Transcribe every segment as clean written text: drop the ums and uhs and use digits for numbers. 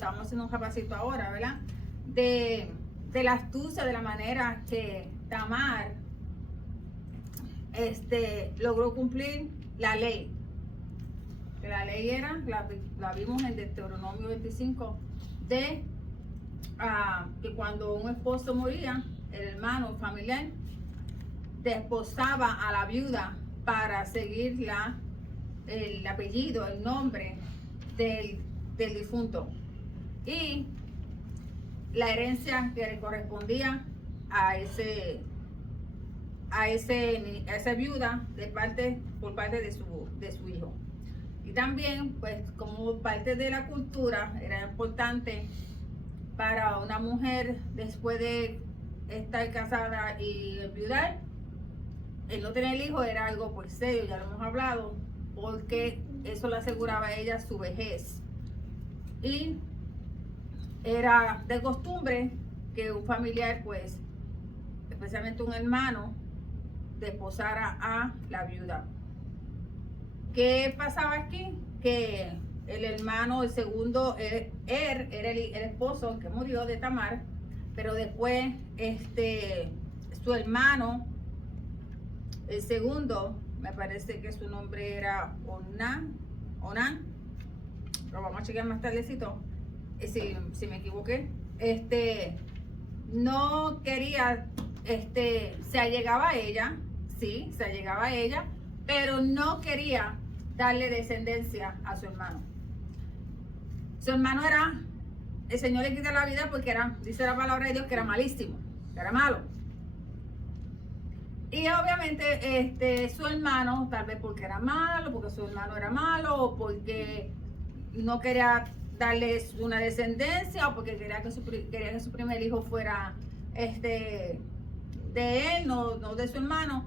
estamos haciendo un rapacito ahora, ¿verdad? De la astucia, de la manera que Tamar logró cumplir la ley. Que la ley era, la vimos en Deuteronomio 25, de que cuando un esposo moría, el hermano familiar desposaba a la viuda para seguir el apellido, el nombre del difunto, y la herencia que le correspondía a esa viuda por parte de su hijo. Y también, pues, como parte de la cultura, era importante para una mujer, después de estar casada y enviudar, el no tener hijo era algo pues serio, ya lo hemos hablado, porque eso le aseguraba a ella su vejez. Y era de costumbre que un familiar, pues, especialmente un hermano, desposara a la viuda. ¿Qué pasaba aquí? Que el hermano, el segundo, era el esposo que murió de Tamar, pero después su hermano, el segundo, me parece que su nombre era Onán, lo vamos a chequear más tardecito, si me equivoqué, no quería, se allegaba a ella, sí, se allegaba a ella, pero no quería darle descendencia a su hermano. Su hermano el Señor le quita la vida porque dice la palabra de Dios que era malísimo, que era malo. Y obviamente su hermano, tal vez porque era malo, porque su hermano era malo, o porque no quería darles una descendencia, o porque quería que su primer hijo fuera de él, no de su hermano,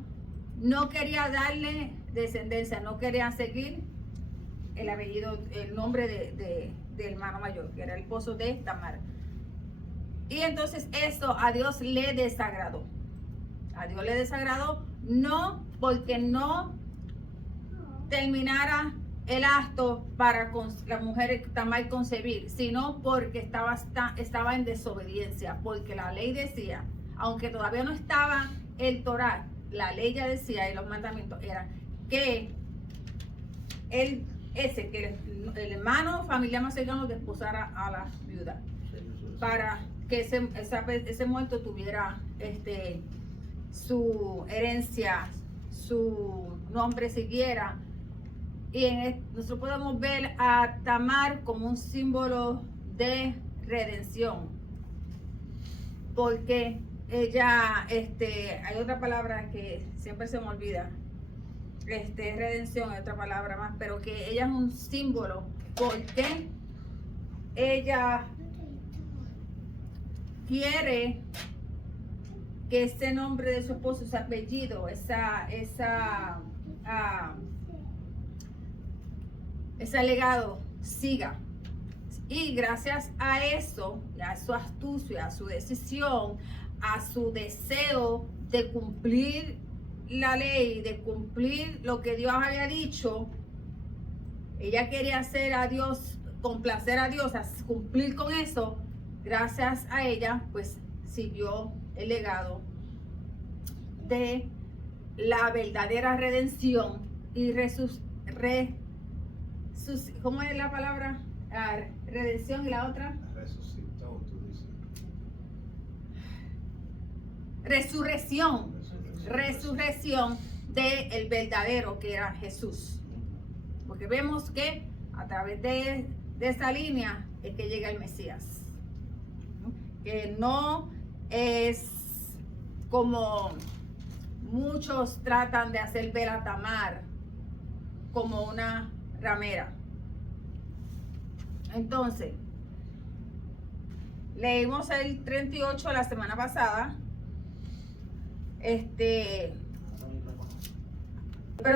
no quería darle descendencia, no quería seguir el apellido, el nombre del hermano mayor, que era el esposo de Tamar. Y entonces eso a Dios le desagradó. A Dios le desagradó, no porque no terminara el acto para la mujer Tamar concebir, sino porque estaba en desobediencia, porque la ley decía, aunque todavía no estaba el Torá, la ley ya decía y los mandamientos eran que el hermano familiar más cercano desposara a la viuda para que ese muerto tuviera su herencia, su nombre siguiera. Y nosotros podemos ver a Tamar como un símbolo de redención, porque ella, hay otra palabra que siempre se me olvida, redención, hay otra palabra más, pero que ella es un símbolo, porque ella quiere que ese nombre de su esposo, ese apellido, ese legado siga. Y gracias a eso, a su astucia, a su decisión, a su deseo de cumplir la ley, de cumplir lo que Dios había dicho, ella quería hacer a Dios, complacer a Dios, a cumplir con eso. Gracias a ella, pues siguió el legado de la verdadera redención y ¿cómo es la palabra? Redención y la otra. Resucitó, tú dices. Resurrección del verdadero que era Jesús. Porque vemos que a través de esa línea es que llega el Mesías. Que no es como muchos tratan de hacer ver a Tamar como una ramera. Entonces, leímos el 38 la semana pasada. Espero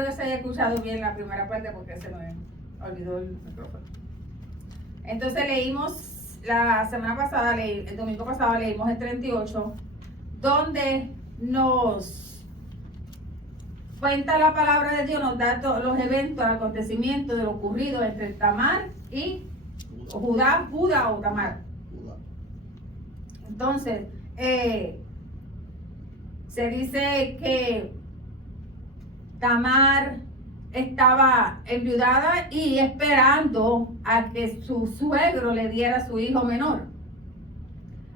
que se haya escuchado bien la primera parte porque se me olvidó el micrófono. Entonces leímos la semana pasada, el domingo pasado leímos el 38, donde nos cuenta la palabra de Dios, nos da todos los eventos, acontecimientos de lo ocurrido entre Tamar y Judá o Tamar. Judá. Entonces, se dice que Tamar estaba enviudada y esperando a que su suegro le diera a su hijo menor.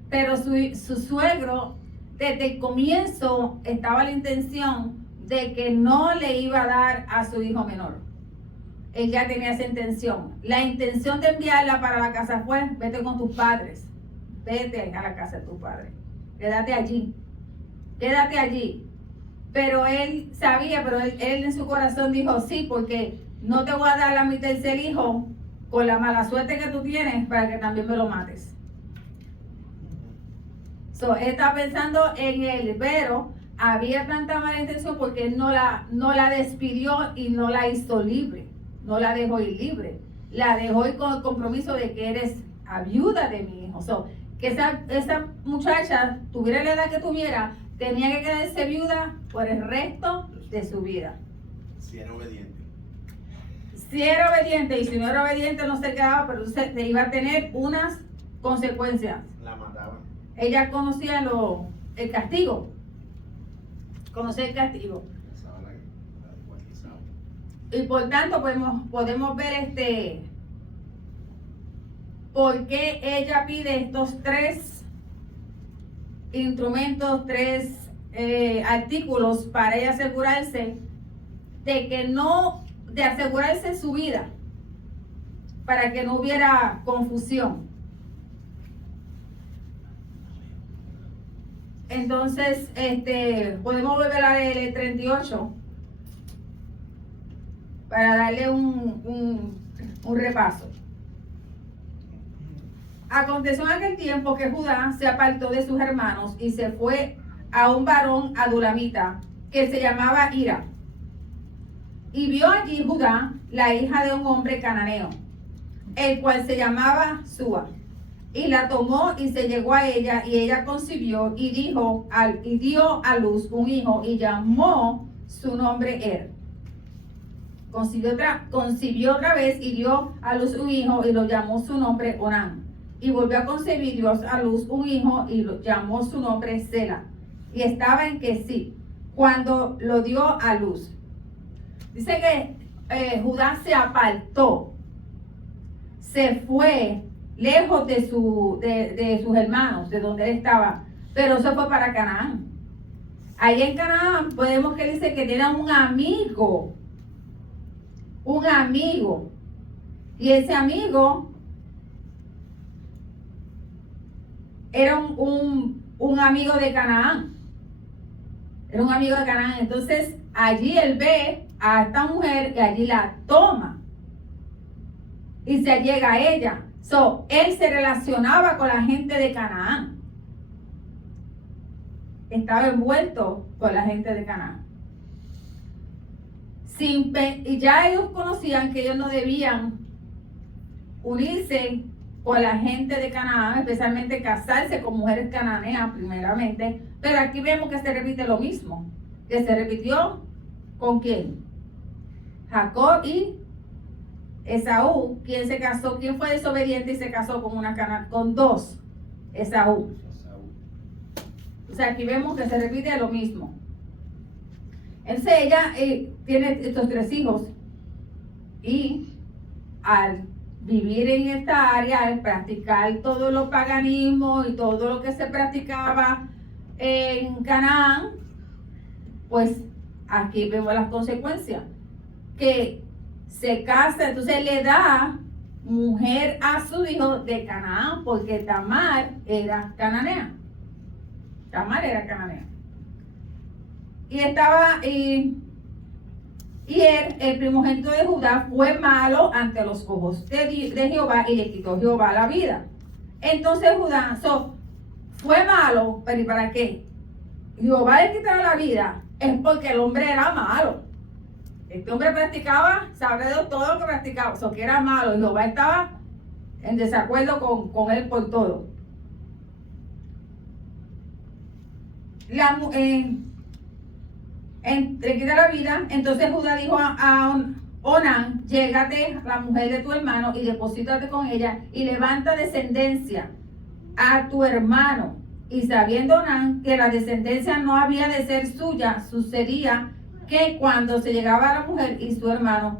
Pero su suegro, desde el comienzo, estaba la intención de que no le iba a dar a su hijo menor. Él ya tenía esa intención. La intención de enviarla para la casa fue: vete con tus padres, vete a la casa de tus padres, quédate allí. Pero él sabía, pero él en su corazón dijo: sí, porque no te voy a dar la mitad del tercer hijo con la mala suerte que tú tienes para que también me lo mates. Él está pensando en él, pero había tanta mala intención porque él no la despidió y no la hizo libre, no la dejó ir libre, la dejó ir con el compromiso de que eres a viuda de mi hijo. Que esa muchacha, tuviera la edad que tuviera, tenía que quedarse viuda por el resto de su vida. Si era obediente. Si era obediente, y si no era obediente no se quedaba, pero se iba a tener unas consecuencias. La mataban. Ella conocía el castigo. Conocía el castigo. Esa la descuartizaba. Y por tanto podemos ver por qué ella pide estos tres instrumentos, tres artículos para ella asegurarse de asegurarse su vida, para que no hubiera confusión. Entonces, podemos volver a leer el 38 para darle un repaso. Aconteció en aquel tiempo que Judá se apartó de sus hermanos y se fue a un varón adulamita que se llamaba Hira. Y vio allí Judá la hija de un hombre cananeo, el cual se llamaba Súa. Y la tomó y se llegó a ella, y ella concibió y dio a luz un hijo y llamó su nombre Er. Concibió otra vez y dio a luz un hijo y lo llamó su nombre Onán. Y volvió a concebir, dio a luz un hijo y lo llamó su nombre Sela. Y estaba en que sí, cuando lo dio a luz. Dice que Judá se apartó, se fue lejos de sus hermanos, de donde él estaba, pero se fue para Canaán. Ahí en Canaán podemos que dice que tenía un amigo, y ese amigo era un amigo de Canaán. Era un amigo de Canaán. Entonces allí él ve a esta mujer y allí la toma y se llega a ella. Él se relacionaba con la gente de Canaán. Estaba envuelto con la gente de Canaán. Y ya ellos conocían que ellos no debían unirse con la gente de Canaán, especialmente casarse con mujeres cananeas primeramente. Pero aquí vemos que se repite lo mismo. Que se repitió ¿con quién? Jacob y Esaú. ¿Quién se casó? ¿Quién fue desobediente y se casó con dos? Esaú. O sea, aquí vemos que se repite lo mismo. Entonces ella tiene estos tres hijos y al vivir en esta área, al practicar todo lo paganismo y todo lo que se practicaba en Canaán, pues aquí vemos las consecuencias. Que se casa, entonces le da mujer a su hijo de Canaán, porque Tamar era cananea. Y él, el primogénito de Judá, fue malo ante los ojos de Jehová y le quitó Jehová la vida. Entonces Judá fue malo, pero ¿y para qué? Jehová le quitara la vida, es porque el hombre era malo. Este hombre practicaba, sabe de todo lo que practicaba, que era malo, y Jehová estaba en desacuerdo con él por todo. Le quita la vida. Entonces Judá dijo Onán, llégate la mujer de tu hermano y deposítate con ella y levanta descendencia a tu hermano. Y sabiendo Onán que la descendencia no había de ser suya, sucedía que cuando se llegaba a la mujer y su hermano,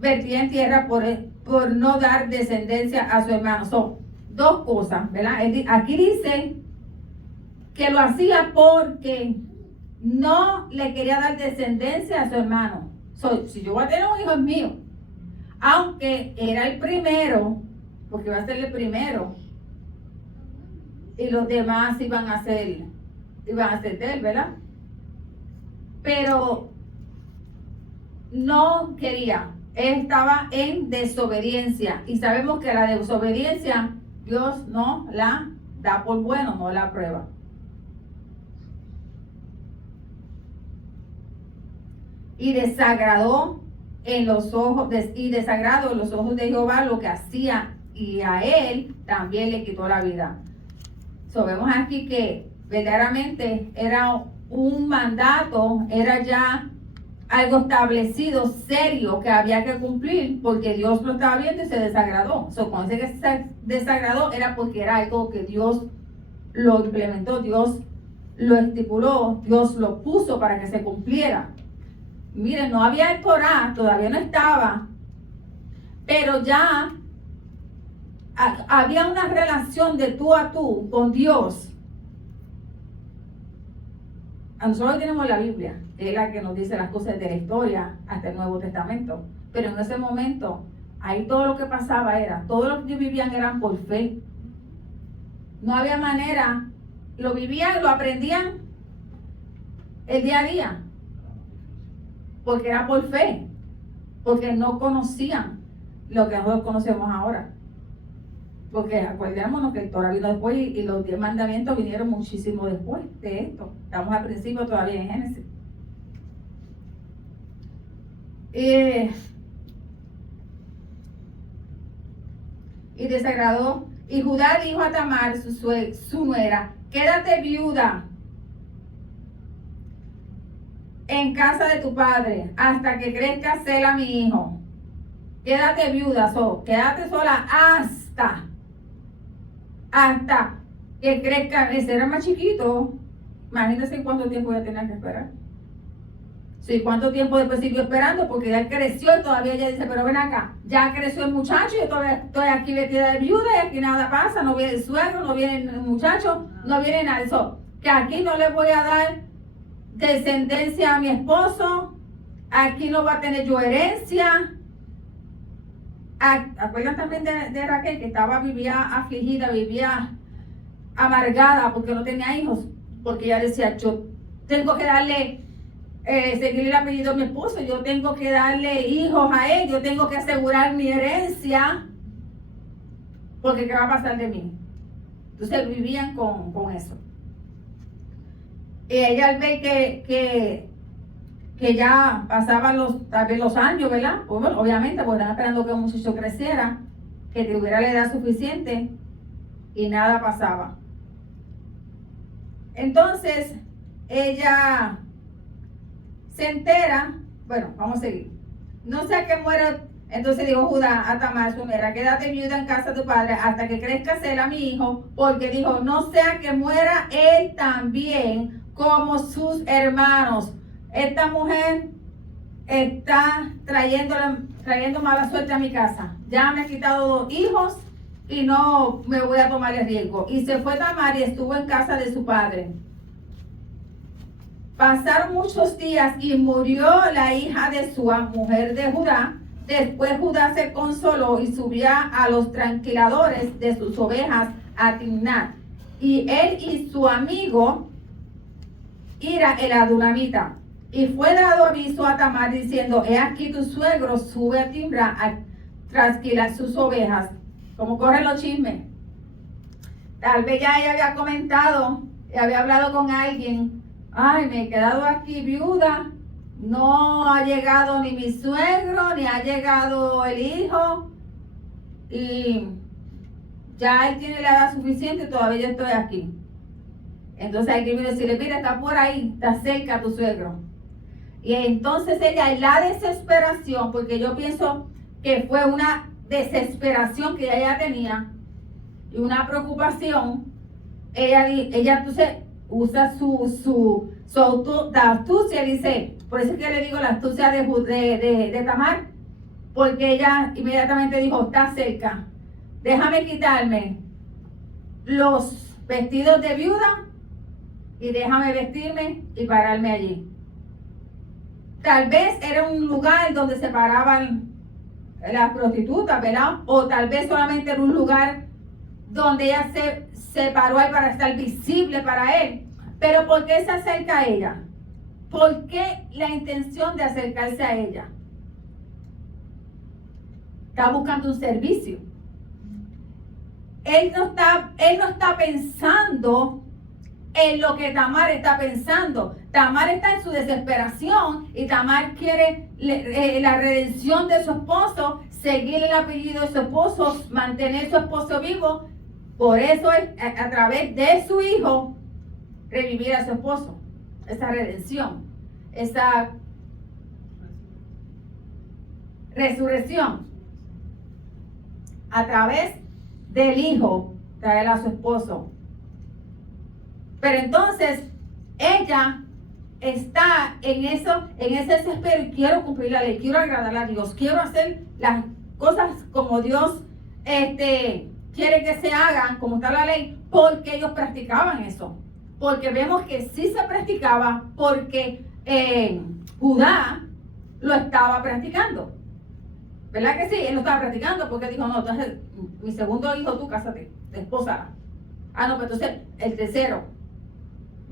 vertía en tierra por no dar descendencia a su hermano. Son dos cosas, ¿verdad? Aquí dice que lo hacía porque no le quería dar descendencia a su hermano. Si yo voy a tener un hijo es mío, aunque era el primero, porque iba a ser el primero, y los demás iban a ser de él, ¿verdad? Pero no quería, él estaba en desobediencia, y sabemos que la desobediencia Dios no la da por bueno, no la aprueba. Y desagradó en los ojos de Jehová lo que hacía, y a él también le quitó la vida. Vemos aquí que verdaderamente era un mandato, era ya algo establecido, serio, que había que cumplir, porque Dios lo estaba viendo y se desagradó. Cuando se desagradó era porque era algo que Dios lo implementó, Dios lo estipuló, Dios lo puso para que se cumpliera. Miren, no había el Torah, todavía no estaba, pero ya había una relación de tú a tú con Dios. A nosotros tenemos la Biblia, que es la que nos dice las cosas de la historia hasta el Nuevo Testamento, pero en ese momento, ahí todo lo que pasaba todo lo que ellos vivían eran por fe. No había manera, lo vivían, lo aprendían el día a día, porque era por fe, porque no conocían lo que nosotros conocemos ahora. Porque acordémonos que el Torah vino después y los 10 mandamientos vinieron muchísimo después de esto. Estamos al principio todavía en Génesis. Y desagradó. Y Judá dijo a Tamar, su nuera, quédate viuda en casa de tu padre hasta que crezca Sela mi hijo. Quédate viuda, quédate sola hasta que crezca. Ese era más chiquito. Imagínense cuánto tiempo ya tenía que esperar. Sí, cuánto tiempo después siguió esperando, porque ya creció y todavía ella dice, pero ven acá, ya creció el muchacho y yo todavía estoy aquí vestida de viuda y aquí nada pasa, no viene el suegro, no viene el muchacho, no viene nada. Eso, que aquí no le voy a dar descendencia a mi esposo, aquí no va a tener yo herencia. ¿Acuerdan también de Raquel, que vivía afligida, vivía amargada porque no tenía hijos? Porque ella decía, yo tengo que darle, seguir el apellido a mi esposo, yo tengo que darle hijos a él, yo tengo que asegurar mi herencia, porque ¿qué va a pasar de mí? Entonces vivían con eso. Y ella al ver que ya pasaban tal vez los años, ¿verdad? Pues bueno, obviamente, porque estaban esperando que un muchacho creciera, que tuviera la edad suficiente, y nada pasaba. Entonces, ella se entera, bueno, vamos a seguir. No sea que muera, entonces dijo Judá a Tamar, su nuera, quédate viuda en casa de tu padre hasta que crezca Sela mi hijo, porque dijo, no sea que muera él también como sus hermanos. Esta mujer está trayendo mala suerte a mi casa. Ya me ha quitado 2 hijos y no me voy a tomar el riesgo. Y se fue Tamar y estuvo en casa de su padre. Pasaron muchos días y murió la hija de su mujer de Judá. Después Judá se consoló y subía a los tranquiladores de sus ovejas a Timnat. Y él y su amigo Ira el adulamita. Y fue dado aviso a Tamar diciendo, he aquí tu suegro sube a Timna a trasquilar sus ovejas. ¿Cómo corren los chismes? Tal vez ya ella había comentado, había hablado con alguien, ay, me he quedado aquí viuda, no ha llegado ni mi suegro, ni ha llegado el hijo, y ya él tiene la edad suficiente y todavía yo estoy aquí. Entonces hay que decirle, mira, está por ahí, está cerca tu suegro. Y entonces ella, en la desesperación, porque yo pienso que fue una desesperación que ella tenía y una preocupación, ella entonces usa la astucia, dice, por eso es que le digo la astucia de Tamar, porque ella inmediatamente dijo, está cerca, déjame quitarme los vestidos de viuda y déjame vestirme y pararme allí. Tal vez era un lugar donde se paraban las prostitutas, ¿verdad? O tal vez solamente era un lugar donde ella se paró ahí para estar visible para él. Pero ¿por qué se acerca a ella? ¿Por qué la intención de acercarse a ella? Está buscando un servicio. Él no está pensando en lo que Tamar está pensando. Tamar está en su desesperación y Tamar quiere la redención de su esposo, seguir el apellido de su esposo, mantener a su esposo vivo. Por eso a través de su hijo revivir a su esposo. Esa redención, esa resurrección. A través del hijo traer a su esposo. Pero entonces ella está en ese desespero. Quiero cumplir la ley, quiero agradar a Dios, quiero hacer las cosas como Dios quiere que se hagan, como está la ley, porque ellos practicaban eso. Porque vemos que sí se practicaba, porque Judá lo estaba practicando. ¿Verdad que sí? Él lo estaba practicando porque dijo, no, entonces mi segundo hijo tú cásate, despósala. Ah, no, pero entonces el tercero,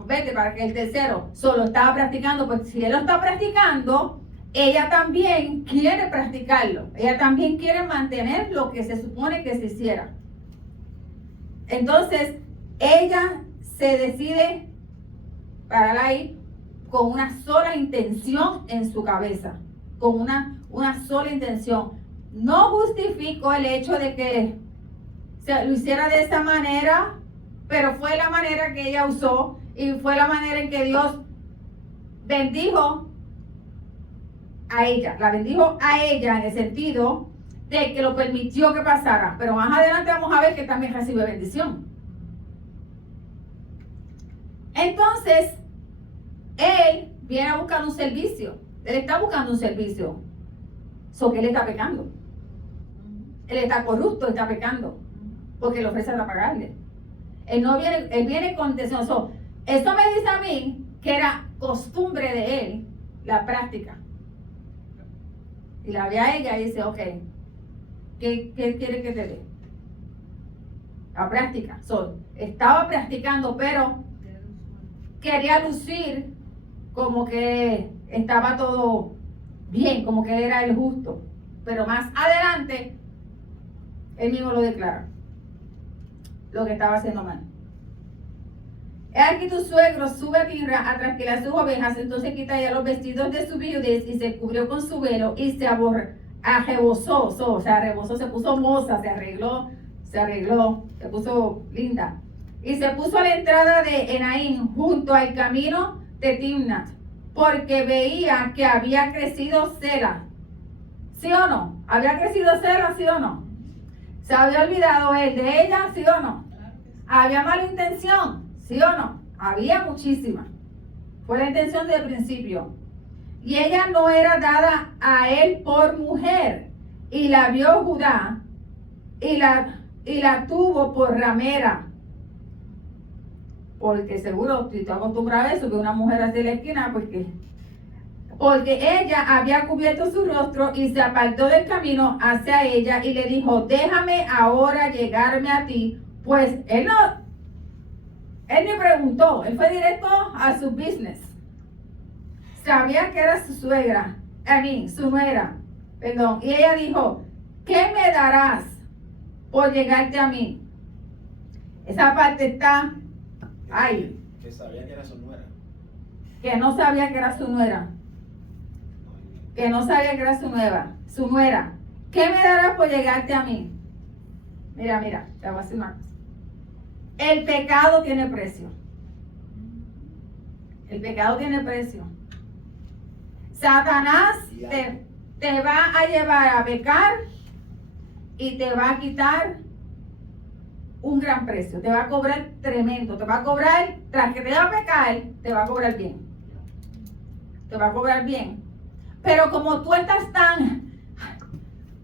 vete para que el tercero solo estaba practicando, pues si él lo está practicando, ella también quiere practicarlo. Ella también quiere mantener lo que se supone que se hiciera. Entonces, ella se decide parar ahí con una sola intención en su cabeza. Con una sola intención. No justifico el hecho de que lo hiciera de esa manera, pero fue la manera que ella usó y fue la manera en que Dios bendijo a ella. La bendijo a ella en el sentido de que lo permitió que pasara. Pero más adelante vamos a ver que también recibe bendición. Entonces, él viene a buscar un servicio. Él está buscando un servicio. Que él está pecando. Él está corrupto, está pecando. Porque le ofrecen a pagarle. Él viene con intención. Eso me dice a mí que era costumbre de él la práctica. Y la ve a ella y dice, ok, ¿qué quiere que te dé? La práctica. Estaba practicando, pero quería lucir como que estaba todo bien, como que él era el justo. Pero más adelante, él mismo lo declara. Lo que estaba haciendo mal. He aquí tu suegro sube a tierra a trasquilar sus ovejas, entonces quita ya los vestidos de su viudez y se cubrió con su velo y se arrebozó, se puso moza, se arregló, se puso linda. Y se puso a la entrada de Enaim, junto al camino de Timnat, porque veía que había crecido Sela. ¿Sí o no? ¿Había crecido Sela, sí o no? ¿Se había olvidado él de ella, sí o no? ¿Había mala intención? ¿Sí o no? Había muchísima. Fue la intención desde el principio. Y ella no era dada a él por mujer. Y la vio Judá y la tuvo por ramera. Porque seguro, si te acostumbras a eso, que una mujer hace la esquina, porque ella había cubierto su rostro y se apartó del camino hacia ella y le dijo, déjame ahora llegarme a ti, pues él ni preguntó, él fue directo a su business. Sabía que era su suegra, su nuera, perdón, y ella dijo, ¿qué me darás por llegarte a mí? Esa parte está ahí. Que sabía que era su nuera. Que no sabía que era su nuera. Que no sabía que era su nuera. ¿Qué me darás por llegarte a mí? Mira, te voy a decir una cosa. El pecado tiene precio. El pecado tiene precio. Satanás te va a llevar a pecar y te va a quitar un gran precio. Te va a cobrar tremendo. Te va a cobrar, tras que te va a pecar, te va a cobrar bien. Te va a cobrar bien. Pero como tú estás tan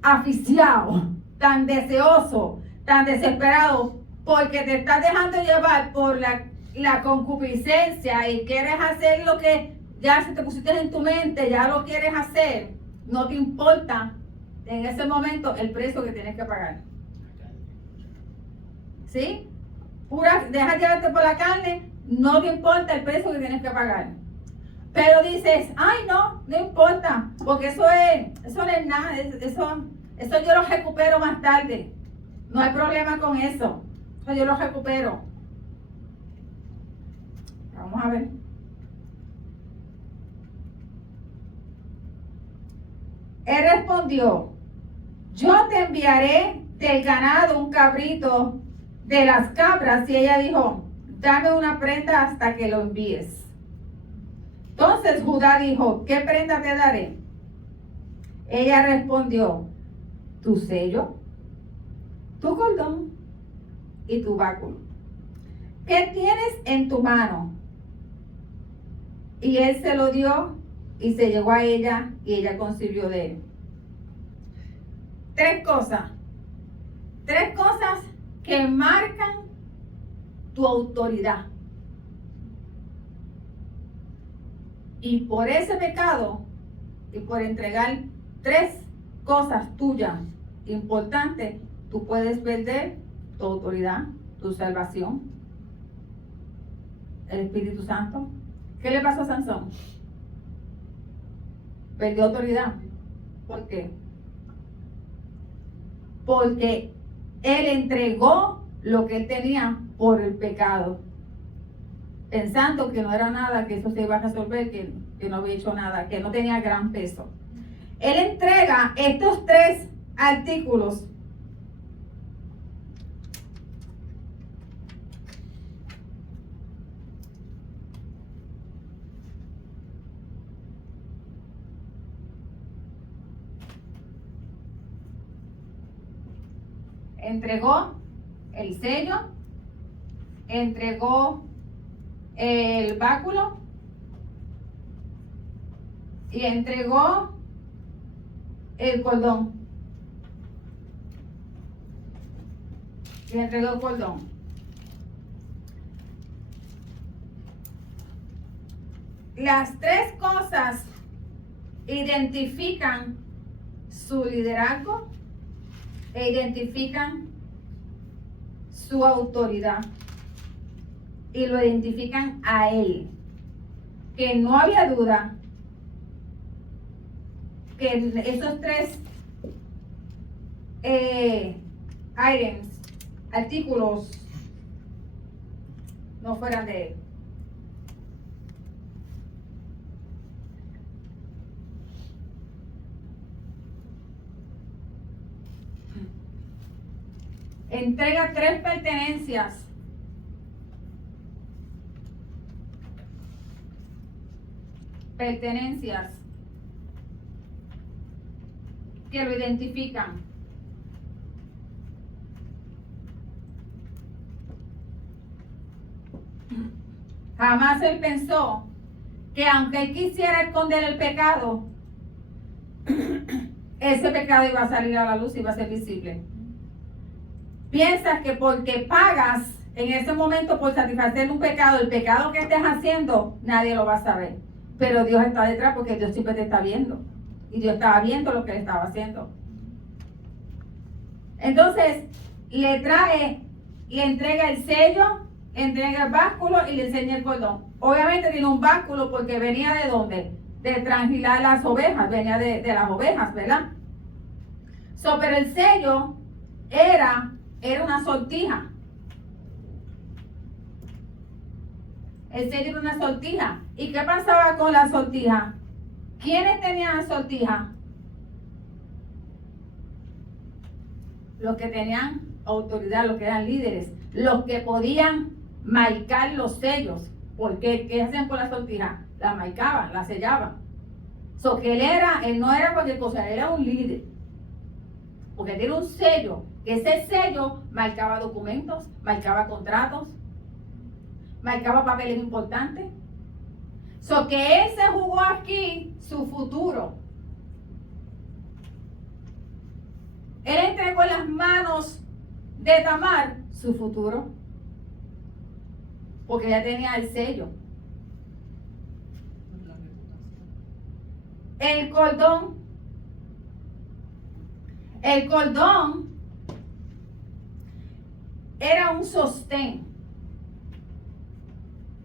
aficiado, tan deseoso, tan desesperado, porque te estás dejando llevar por la concupiscencia y quieres hacer lo que ya se te pusiste en tu mente, ya lo quieres hacer, no te importa en ese momento el precio que tienes que pagar. ¿Sí? Deja llevarte por la carne, no te importa el precio que tienes que pagar. Pero dices, ay no importa, porque eso no es nada, eso yo lo recupero más tarde. No hay problema con eso. Eso yo lo recupero. Vamos a ver. Él respondió, yo te enviaré del ganado un cabrito de las cabras. Y ella dijo, dame una prenda hasta que lo envíes. Entonces Judá dijo, ¿qué prenda te daré? Ella respondió, tu sello, tu cordón y tu báculo. ¿Qué tienes en tu mano? Y él se lo dio y se llegó a ella y ella concibió de él. Tres cosas que marcan tu autoridad. Y por ese pecado y por entregar tres cosas tuyas importantes, tú puedes perder tu autoridad, tu salvación, el Espíritu Santo. ¿Qué le pasó a Sansón? Perdió autoridad. ¿Por qué? Porque él entregó lo que él tenía por el pecado, pensando que no era nada, que eso se iba a resolver, que no había hecho nada, que no tenía gran peso. Él entrega estos tres artículos entregó el sello, entregó el báculo y entregó el cordón. Y entregó el cordón. Las tres cosas identifican su liderazgo e identifican su autoridad y lo identifican a él, que no había duda que esos tres artículos no fueran de él. Entrega tres pertenencias. Pertenencias que lo identifican. Jamás él pensó que aunque él quisiera esconder el pecado, ese pecado iba a salir a la luz y iba a ser visible. Piensas que porque pagas en ese momento por satisfacer un pecado, el pecado que estés haciendo, nadie lo va a saber. Pero Dios está detrás porque Dios siempre te está viendo. Y Dios estaba viendo lo que él estaba haciendo. Entonces, le entrega el sello, entrega el báculo y le enseña el cordón. Obviamente tiene un báculo porque venía ¿de dónde? De tranquilar las ovejas, venía de las ovejas, ¿verdad? Pero el sello era una sortija. El sello era una sortija. ¿Y qué pasaba con la sortija? ¿Quiénes tenían la sortija? Los que tenían autoridad, los que eran líderes, los que podían marcar los sellos. Porque ¿qué hacían con la sortija? La marcaban, la sellaban. So que él no era cualquier cosa, él era un líder. Porque él tiene un sello, que ese sello marcaba documentos, marcaba contratos, marcaba papeles importantes. So que él se jugó aquí su futuro. Él entregó en las manos de Tamar su futuro. Porque ya tenía el sello. El cordón era un sostén.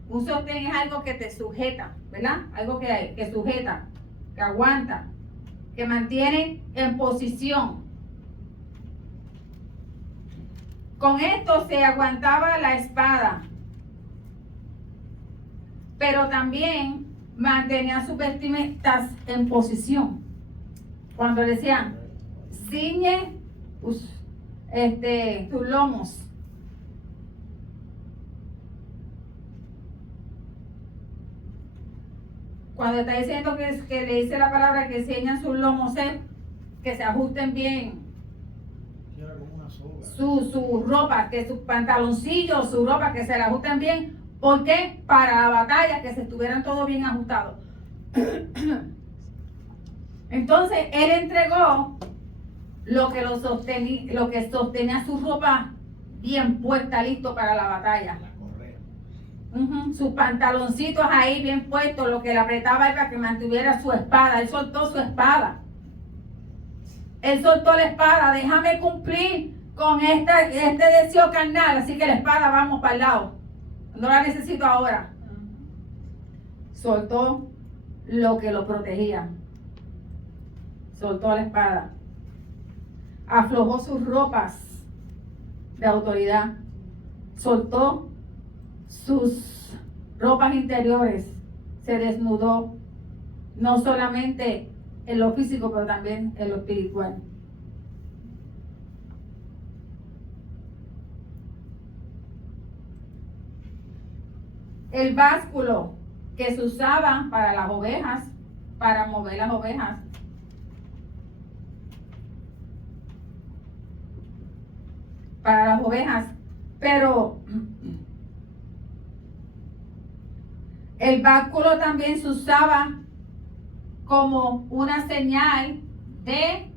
Un sostén es algo que te sujeta, ¿verdad? Algo que sujeta, que aguanta, que mantiene en posición. Con esto se aguantaba la espada, pero también mantenía sus vestimentas en posición. Cuando decían, ciñe tus lomos. Cuando está diciendo que le dice la palabra que ciñan sus lomos, que se ajusten bien su ropa, que sus pantaloncillos, su ropa, que se le ajusten bien. ¿Por qué? Para la batalla, que se estuvieran todos bien ajustados. Entonces, él entregó lo que sostenía su ropa bien puesta, listo para la batalla. Sus pantaloncitos ahí bien puestos, lo que le apretaba era para que mantuviera su espada. Él soltó su espada. Él soltó la espada. Déjame cumplir con este deseo carnal. Así que la espada, vamos para el lado. No la necesito ahora. Soltó lo que lo protegía. Soltó la espada. Aflojó sus ropas de autoridad. Soltó sus ropas interiores. Se desnudó. No solamente en lo físico, pero también en lo espiritual. El básculo que se usaba para las ovejas, para mover las ovejas. Para las ovejas. Pero el básculo también se usaba como una señal de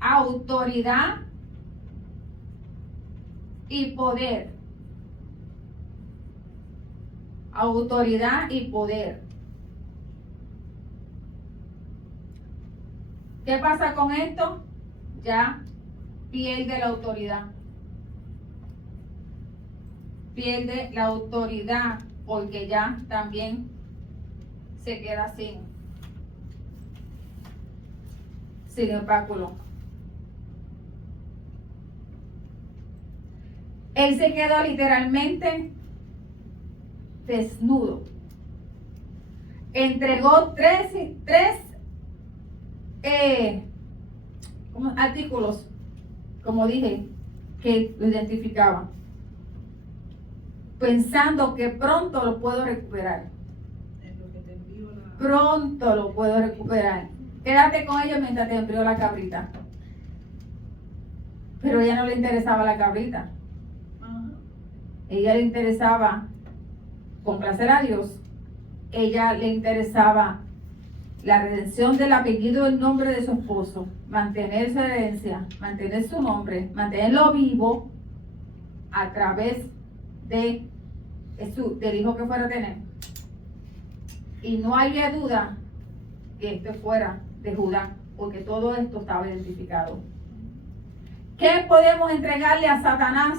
autoridad y poder. Autoridad y poder. ¿Qué pasa con esto? Ya pierde la autoridad. Pierde la autoridad porque ya también se queda sin el báculo. Él se quedó literalmente desnudo. Entregó tres artículos, como dije, que lo identificaban, pensando que pronto lo puedo recuperar. Pronto lo puedo recuperar. Quédate con ellos mientras te envío la cabrita. Pero a ella no le interesaba la cabrita. Ella le interesaba complacer a Dios. Ella le interesaba la redención del apellido del nombre de su esposo, mantener su herencia, mantener su nombre, mantenerlo vivo a través del hijo que fuera a tener. Y no había duda que esto fuera de Judá, porque todo esto estaba identificado. ¿Qué podemos entregarle a Satanás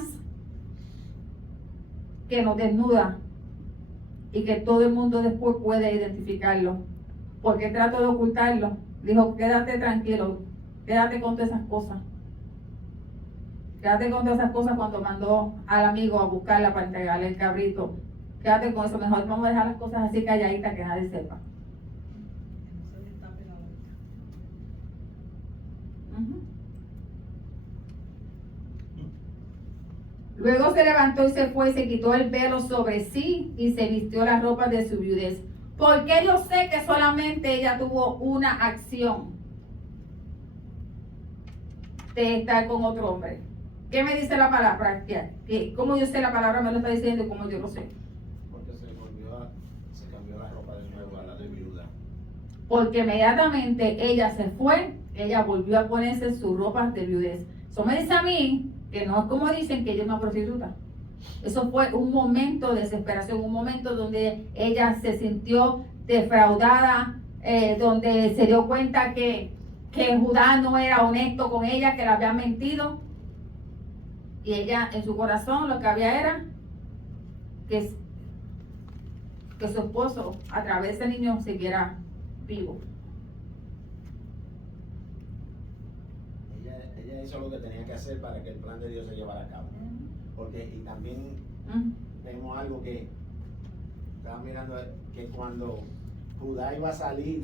que nos desnuda y que todo el mundo después puede identificarlo? Porque trato de ocultarlo. Dijo, quédate tranquilo, quédate con todas esas cosas. Quédate con todas esas cosas cuando mandó al amigo a buscarla para entregarle el cabrito. Quédate con eso, mejor vamos a dejar las cosas así calladitas que nadie sepa. Luego se levantó y se fue y se quitó el velo sobre sí y se vistió las ropas de su viudez. Porque yo sé que solamente ella tuvo una acción de estar con otro hombre. ¿Qué me dice la palabra? ¿Cómo yo sé la palabra? Me lo está diciendo y cómo yo lo sé. Porque se cambió la ropa de nuevo a la de viuda. Porque inmediatamente ella se fue, ella volvió a ponerse sus ropas de viudez. Eso me dice a mí que no es como dicen que ella es una prostituta. Eso fue un momento de desesperación, un momento donde ella se sintió defraudada, donde se dio cuenta que Judá no era honesto con ella, que le había mentido. Y ella en su corazón lo que había era que su esposo a través de ese niño siguiera vivo. Ella hizo lo que tenía que hacer para que el plan de Dios se llevara a cabo. Porque, y también vemos algo que estaba mirando, que cuando Judá iba a salir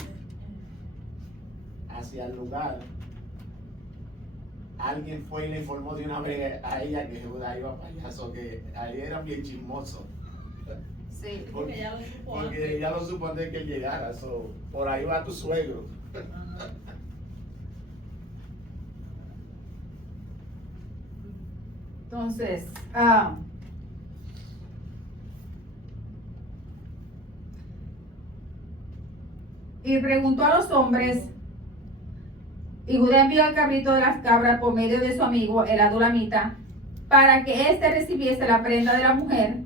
hacia el lugar, alguien fue y le informó de una vez a ella que Judá iba para allá, so que ahí eran bien chismosos. Sí. Porque ella lo supo porque antes. ella lo supo antes de que él llegara, so, por ahí va tu suegro. Ajá. Entonces, y preguntó a los hombres, y Judá envió al cabrito de las cabras por medio de su amigo, el adulamita, para que éste recibiese la prenda de la mujer,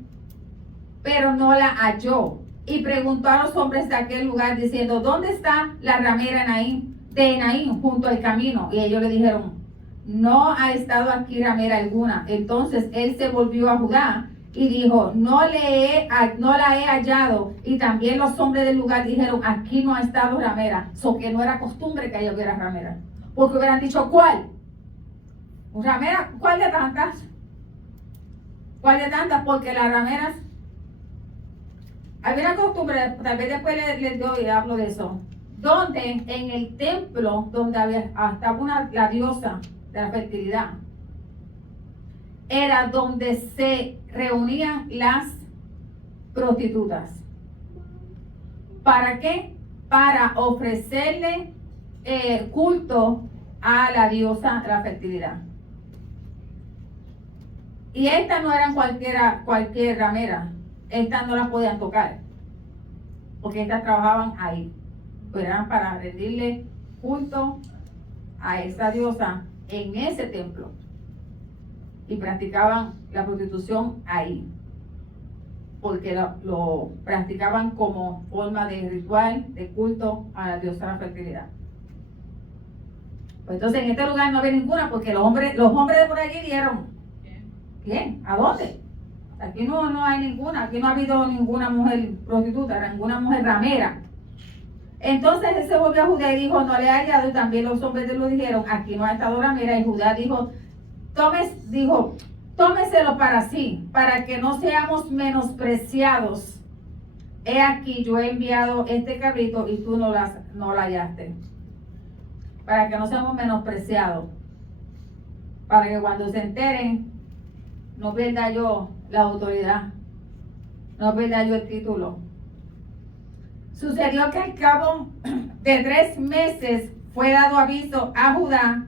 pero no la halló. Y preguntó a los hombres de aquel lugar, diciendo, ¿dónde está la ramera de Enaim junto al camino? Y ellos le dijeron, no ha estado aquí ramera alguna. Entonces él se volvió a Judá y dijo, no la he hallado. Y también los hombres del lugar dijeron, aquí no ha estado ramera. So que no era costumbre que ella hubiera ramera. Porque hubieran dicho, ¿cuál? ¿Ramera? ¿Cuál de tantas? ¿Cuál de tantas? Porque las rameras, había una costumbre, tal vez después les doy y hablo de eso, donde en el templo donde estaba la diosa de la fertilidad, era donde se reunían las prostitutas. ¿Para qué? Para ofrecerle culto a la diosa de la fertilidad. Y estas no eran cualquier ramera, estas no las podían tocar, porque estas trabajaban ahí, pero eran para rendirle culto a esa diosa en ese templo, y practicaban la prostitución ahí, porque lo practicaban como forma de ritual, de culto a la diosa de la fertilidad. Pues entonces en este lugar no había ninguna, porque los hombres de por allí dijeron, ¿quién? ¿A dónde? Aquí no hay ninguna, aquí no ha habido ninguna mujer prostituta, ninguna mujer ramera. Entonces él se volvió a Judá y dijo, no le ha hallado, y también los hombres de lo dijeron, aquí no ha estado ramera. Y Judá dijo, tómeselo para sí, para que no seamos menospreciados. He aquí, yo he enviado este cabrito y tú no la hallaste. Para que no seamos menospreciados. Para que cuando se enteren, no pierda yo la autoridad, no pierda yo el título. Sucedió que al cabo de 3 meses fue dado aviso a Judá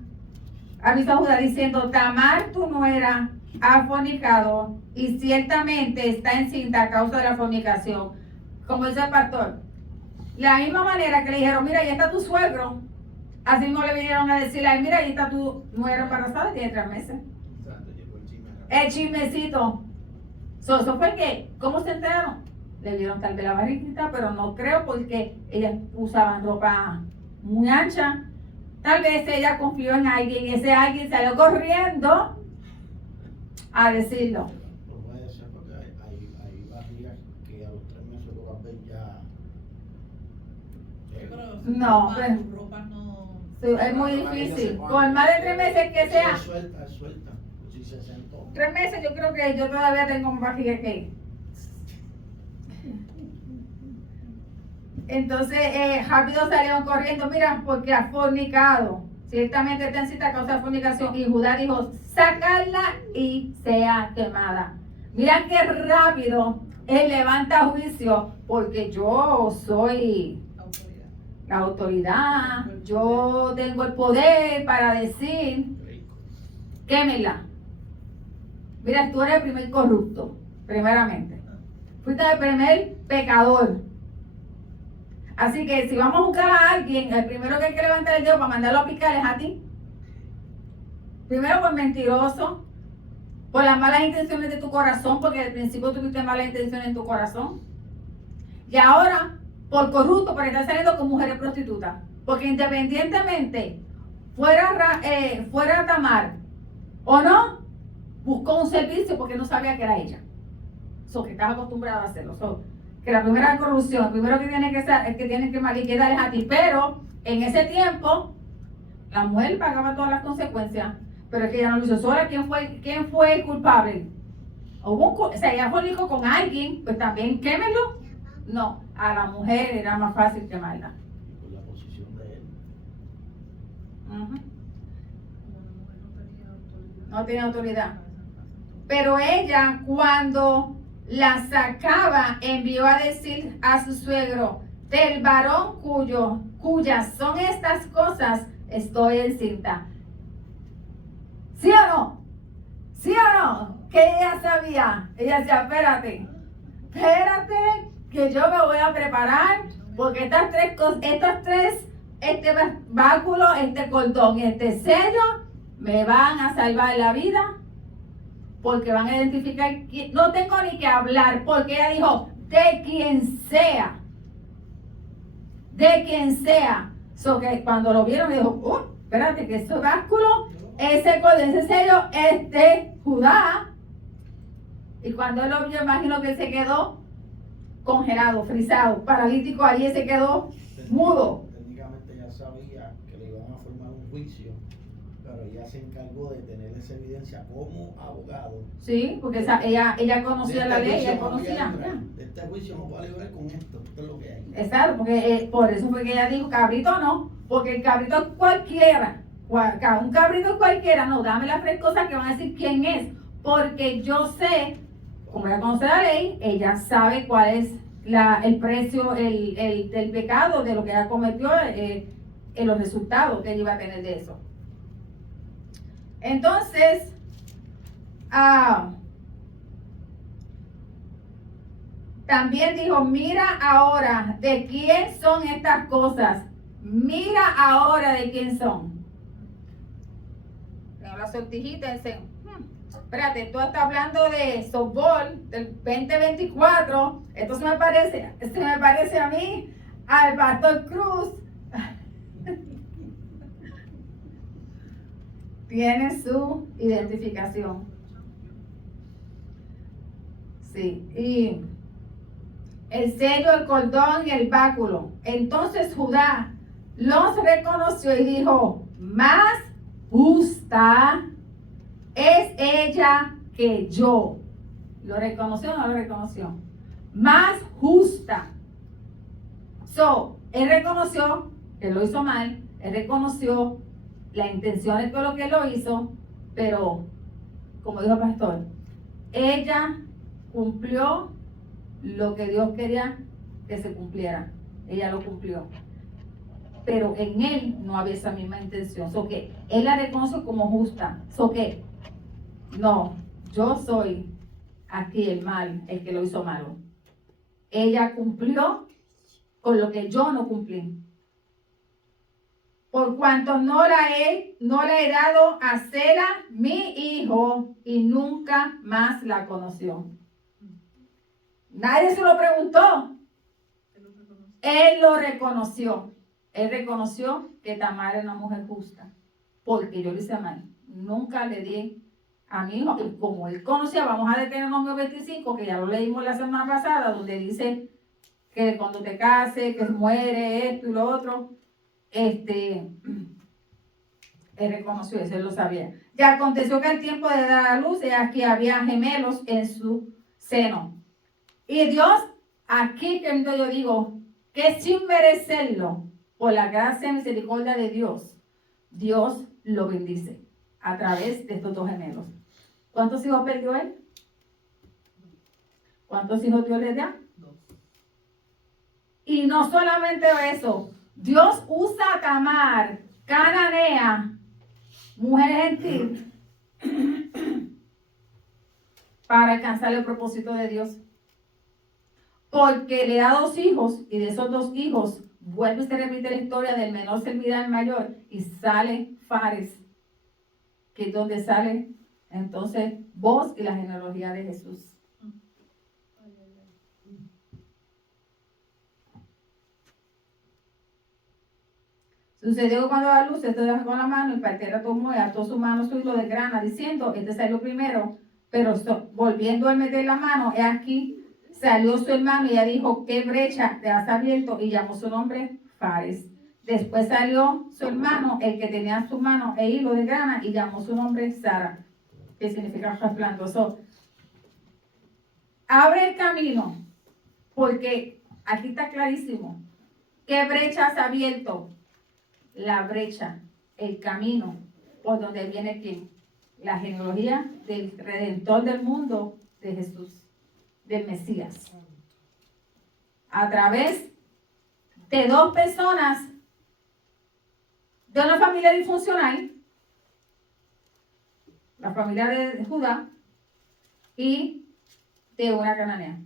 diciendo, Tamar tu nuera ha fornicado y ciertamente está encinta a causa de la fornicación. Como dice el pastor, la misma manera que le dijeron, mira, ahí está tu suegro, así mismo le vinieron a decirle, mira, ahí está tu nuera embarazada, tiene 3 meses. El chismecito. Eso fue que, ¿cómo se enteraron? Le vieron tal vez la barriguita, pero no creo, porque ellas usaban ropa muy ancha. Tal vez ella confió en alguien y ese alguien salió corriendo a decirlo. No puede ser, porque hay barrigas que a los 3 meses lo vas a ver ya. No, pues, Sus ropas no. es muy difícil. Por más de 3 meses que sea. Suelta. Si se sentó. 3 meses yo creo que yo todavía tengo más barriga que. Entonces, rápido salieron corriendo, mira, porque ha fornicado. Ciertamente está en cita a causa de fornicación. Y Judá dijo, sácala y sea quemada. Mira qué rápido Él levanta juicio porque yo soy la autoridad, yo tengo el poder para decir, quémela. Mira, tú eres el primer corrupto, primeramente. Fuiste el primer pecador. Así que si vamos a buscar a alguien, el primero que hay que levantar el dedo para mandarlo a picar es a ti. Primero por mentiroso, por las malas intenciones de tu corazón, porque al principio tuviste malas intenciones en tu corazón. Y ahora, por corrupto, por estar saliendo con mujeres prostitutas. Porque independientemente fuera Tamar o no, buscó un servicio porque no sabía que era ella. So, que estás acostumbrado a hacerlo. So, que la primera corrupción, el primero que tiene que ser, el que tiene que liquidar es a ti. Pero en ese tiempo, la mujer pagaba todas las consecuencias. Pero es que ella no lo hizo sola. ¿Quién fue el culpable? O sea, ella fue hijo con alguien, pues también quémelo. No, a la mujer era más fácil quemarla. Y por la posición de él. Uh-huh. No tenía autoridad. Pero ella, cuando la sacaba, envió a decir a su suegro, del varón cuyas son estas cosas, estoy encinta. ¿Sí o no? ¿Sí o no? Que ella sabía. Ella decía, espérate, que yo me voy a preparar, porque estas tres, este báculo, este cordón y este sello, me van a salvar la vida, porque van a identificar, no tengo ni que hablar, porque ella dijo, de quien sea. So que cuando lo vieron, dijo, espérate, que ese báculo, ese cordón, ese sello es de Judá. Y cuando él lo vio, imagino que se quedó congelado, frisado, paralítico, allí se quedó mudo. Técnicamente ya sabía que le iban a formar un juicio, pero ella se encargó de tener esa evidencia como abogado. Sí, porque ella conocía la ley, ella conocía. De este juicio no puedo librar con esto es lo que hay. Exacto, porque por eso fue que ella dijo, cabrito no, porque el cabrito cualquiera, un cabrito cualquiera, no, dame las tres cosas que van a decir quién es, porque yo sé, como ella conoce la ley, ella sabe cuál es el precio del pecado, de lo que ella cometió, en los resultados que ella iba a tener de eso. Entonces, también dijo, mira ahora de quién son estas cosas. Mira ahora de quién son. Tengo la sortijita y dicen, espérate, tú estás hablando de softball del 2024. Esto se me parece a mí, al Pastor Cruz. Tiene su identificación. Sí, y el sello, el cordón y el báculo. Entonces Judá los reconoció y dijo, más justa es ella que yo. ¿Lo reconoció o no lo reconoció? Más justa. Él reconoció que lo hizo mal, él reconoció la intención de todo lo que lo hizo, pero, como dijo el pastor, ella cumplió lo que Dios quería que se cumpliera. Ella lo cumplió. Pero en él no había esa misma intención. Que él la reconoce como justa. Que no, yo soy aquí el mal, el que lo hizo malo. Ella cumplió con lo que yo no cumplí. Por cuanto no la he dado a Sela, mi hijo, y nunca más la conoció. Nadie se lo preguntó. Él lo reconoció. Él reconoció que Tamar era una mujer justa. Porque yo le hice mal. Nunca le di a mi hijo. Y como él conocía, vamos a detener el número 25, que ya lo leímos la semana pasada, donde dice que cuando te cases, que muere esto y lo otro. Él reconoció eso, él lo sabía. Ya aconteció que al tiempo de dar a luz, aquí había gemelos en su seno. Y Dios, aquí que yo digo, que sin merecerlo, por la gracia y misericordia de Dios, Dios lo bendice a través de estos dos gemelos. ¿Cuántos hijos perdió él? ¿Cuántos hijos Dios les da? 2. Y no solamente eso, Dios usa a Tamar, cananea, mujer gentil, para alcanzar el propósito de Dios. Porque le da 2 hijos, y de esos 2 hijos vuelve y se repite la historia del menor servirá al mayor, y sale Fares, que es donde sale entonces Boaz y la genealogía de Jesús. Sucedió que cuando da luz, este dejó con la mano, y partera tomó y ató su mano su hilo de grana, diciendo, este salió primero, pero volviendo a meter la mano, he aquí, salió su hermano, y ella dijo, ¿qué brecha te has abierto? Y llamó su nombre Fares. Después salió su hermano, el que tenía en su mano el hilo de grana, y llamó su nombre Sara, que significa resplandoroso. Abre el camino, porque aquí está clarísimo. ¿Qué brecha has abierto? La brecha, el camino, por donde viene ¿quién? La genealogía del Redentor del mundo, de Jesús, del Mesías. A través de 2 personas de una familia disfuncional, la familia de Judá, y de una cananea.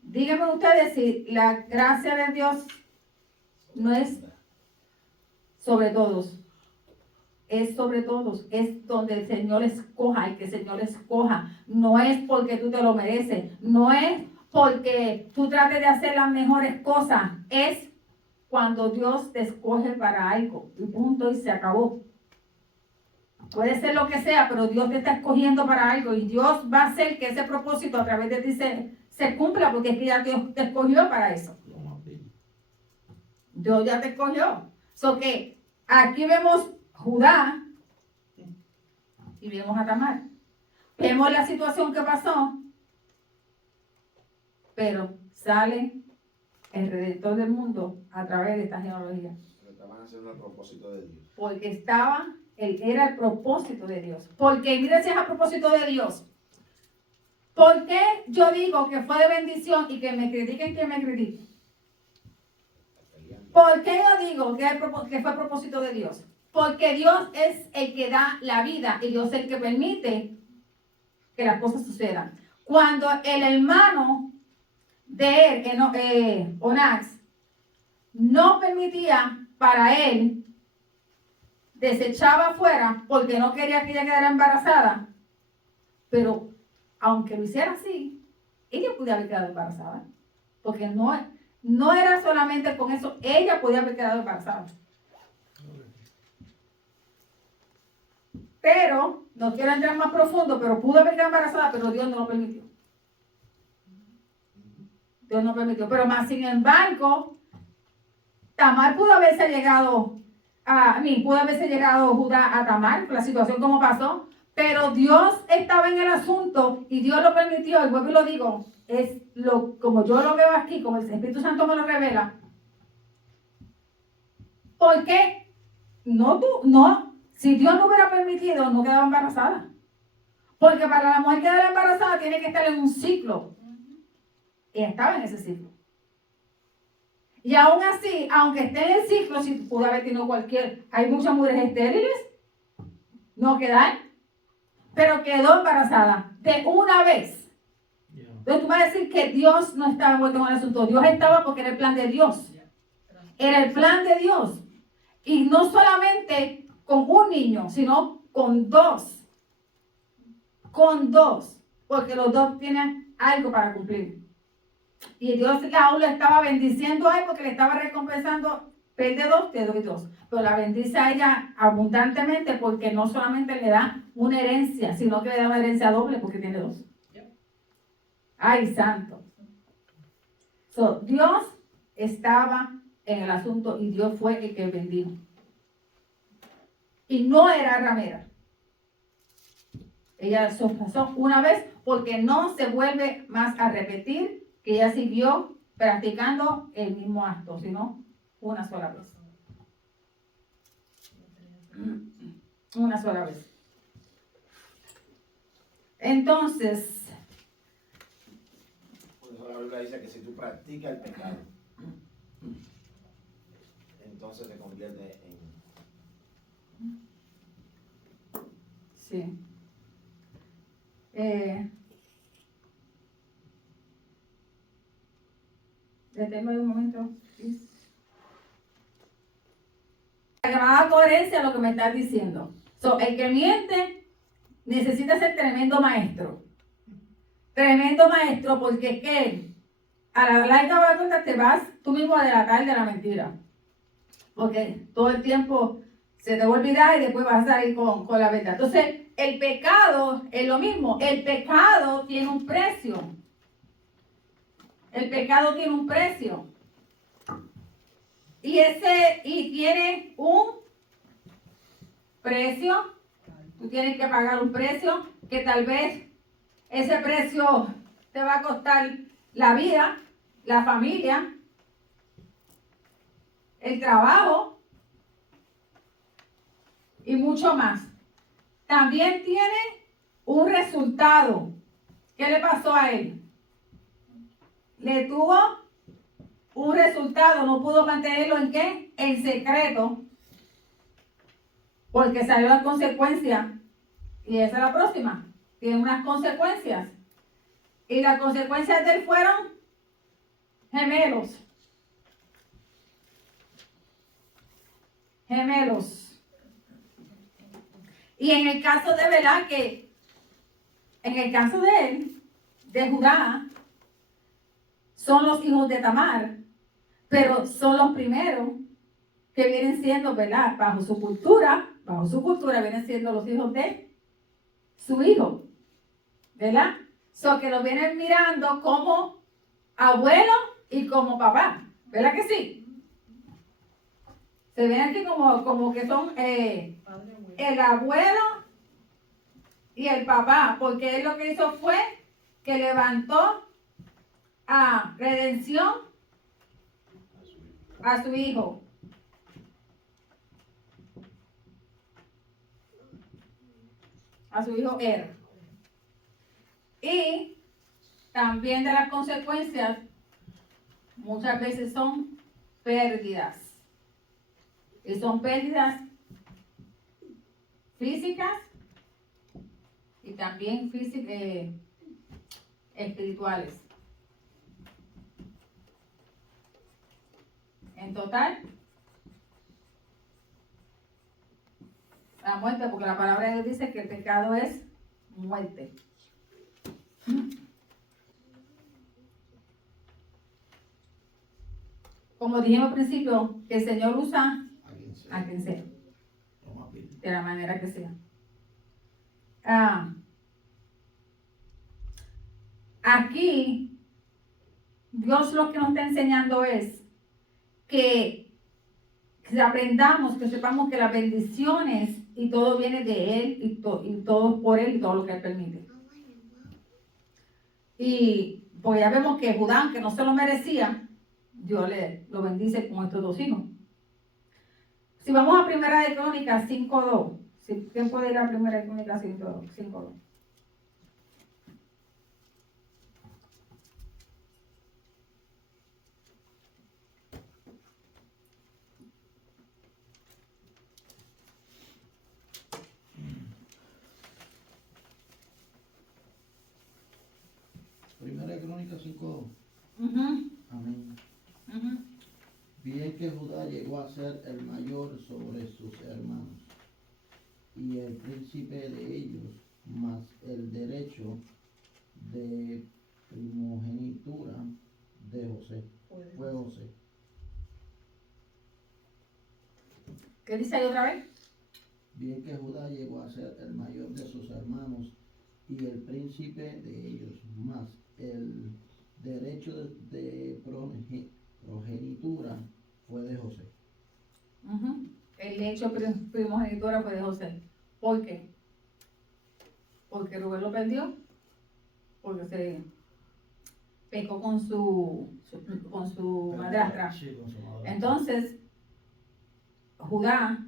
Díganme ustedes si la gracia de Dios no es sobre todos, es sobre todos, es donde el Señor escoja, y que el Señor escoja, no es porque tú te lo mereces, no es porque tú trates de hacer las mejores cosas, es cuando Dios te escoge para algo, y punto, y se acabó. Puede ser lo que sea, pero Dios te está escogiendo para algo, y Dios va a hacer que ese propósito a través de ti se cumpla, porque es que ya Dios te escogió para eso. Dios ya te escogió. So que aquí vemos Judá y vemos a Tamar. Vemos la situación que pasó, pero sale el Redentor del mundo a través de esta genealogía. Pero estaban haciendo el propósito de Dios. Porque era el propósito de Dios. Porque mira si es a propósito de Dios. ¿Por qué yo digo que fue de bendición y que me critiquen quien me critique? ¿Por qué yo digo que fue a propósito de Dios? Porque Dios es el que da la vida y Dios es el que permite que las cosas sucedan. Cuando el hermano de él, Onás, no permitía para él, desechaba afuera porque no quería que ella quedara embarazada, pero aunque lo hiciera así, ella podía haber quedado embarazada, porque no era solamente con eso, ella podía haber quedado embarazada. Pero, no quiero entrar más profundo, pero pudo haber quedado embarazada, pero Dios no lo permitió. Dios no permitió. Pero más sin embargo, Tamar pudo haberse llegado Judá a Tamar, por la situación como pasó, pero Dios estaba en el asunto y Dios lo permitió, y vuelvo y lo digo, como yo lo veo aquí, como el Espíritu Santo me lo revela. Porque si Dios no hubiera permitido, no quedaba embarazada. Porque para la mujer quedar embarazada tiene que estar en un ciclo. Y estaba en ese ciclo. Y aún así, aunque esté en el ciclo, si pudo haber tenido hay muchas mujeres estériles, no quedan, pero quedó embarazada de una vez. Entonces tú vas a decir que Dios no estaba envuelto en el asunto. Dios estaba porque era el plan de Dios. Era el plan de Dios. Y no solamente con un niño, sino con 2. Con 2. Porque los 2 tienen algo para cumplir. Y Dios aún le estaba bendiciendo a él porque le estaba recompensando. Perde 2, te doy 2. Pero la bendice a ella abundantemente porque no solamente le da una herencia, sino que le da una herencia doble porque tiene 2. Ay, santo. Dios estaba en el asunto y Dios fue el que bendijo. Y no era ramera. Ella pasó una vez porque no se vuelve más a repetir que ella siguió practicando el mismo acto, sino una sola vez. Una sola vez. Entonces, la Biblia dice que si tú practicas el pecado, entonces te convierte en... Sí. Deténme un momento. La llamada coherencia a lo que me estás diciendo. El que miente necesita ser tremendo maestro. Tremendo maestro, porque es que a la larga de la cuenta te vas tú mismo a delatar de la mentira. Porque todo el tiempo se te va a olvidar y después vas a salir con la verdad. Entonces, el pecado es lo mismo. El pecado tiene un precio. El pecado tiene un precio. Y tiene un precio. Tú tienes que pagar un precio que tal vez ese precio te va a costar la vida, la familia, el trabajo y mucho más. También tiene un resultado. ¿Qué le pasó a él? Le tuvo un resultado, no pudo mantenerlo ¿en qué? En secreto, porque salió la consecuencia. Y esa es la próxima. Tiene unas consecuencias. Y las consecuencias de él fueron gemelos. Gemelos. Y en el caso de verdad que, en el caso de él, de Judá, son los hijos de Tamar, pero son los primeros que vienen siendo, ¿verdad? Bajo su cultura vienen siendo los hijos de su hijo, ¿verdad? Que lo vienen mirando como abuelo y como papá, ¿verdad que sí? Se ven aquí como que son el abuelo y el papá, porque él lo que hizo fue que levantó a redención a su hijo. A su hijo Er. Y también de las consecuencias muchas veces son pérdidas. Y son pérdidas físicas y también espirituales. En total, la muerte, porque la palabra de Dios dice que el pecado es muerte. Como dijimos al principio, que el Señor usa a quien sea, de la manera que sea. Aquí, Dios lo que nos está enseñando es que aprendamos, que sepamos que las bendiciones y todo viene de Él y todo es por Él y todo lo que Él permite. Y pues ya vemos que Judá, aunque no se lo merecía, Dios lo bendice con estos dos hijos. Si vamos a Primera de Crónicas 5:2, ¿quién puede ir a Primera de Crónicas 5:2? Primera de Crónicas 5:2. Amén. Uh-huh. Bien que Judá llegó a ser el mayor sobre sus hermanos, y el príncipe de ellos, más el derecho de primogenitura de José. Fue José. ¿Qué dice ahí otra vez? Bien que Judá llegó a ser el mayor de sus hermanos, y el príncipe de ellos, más el derecho de progenitura fue de José. Uh-huh. El hecho primogenitura fue de José. ¿Por qué? Porque Rubén lo perdió, porque se pecó con su madrastra. Sí, con su madrastra. Entonces, Judá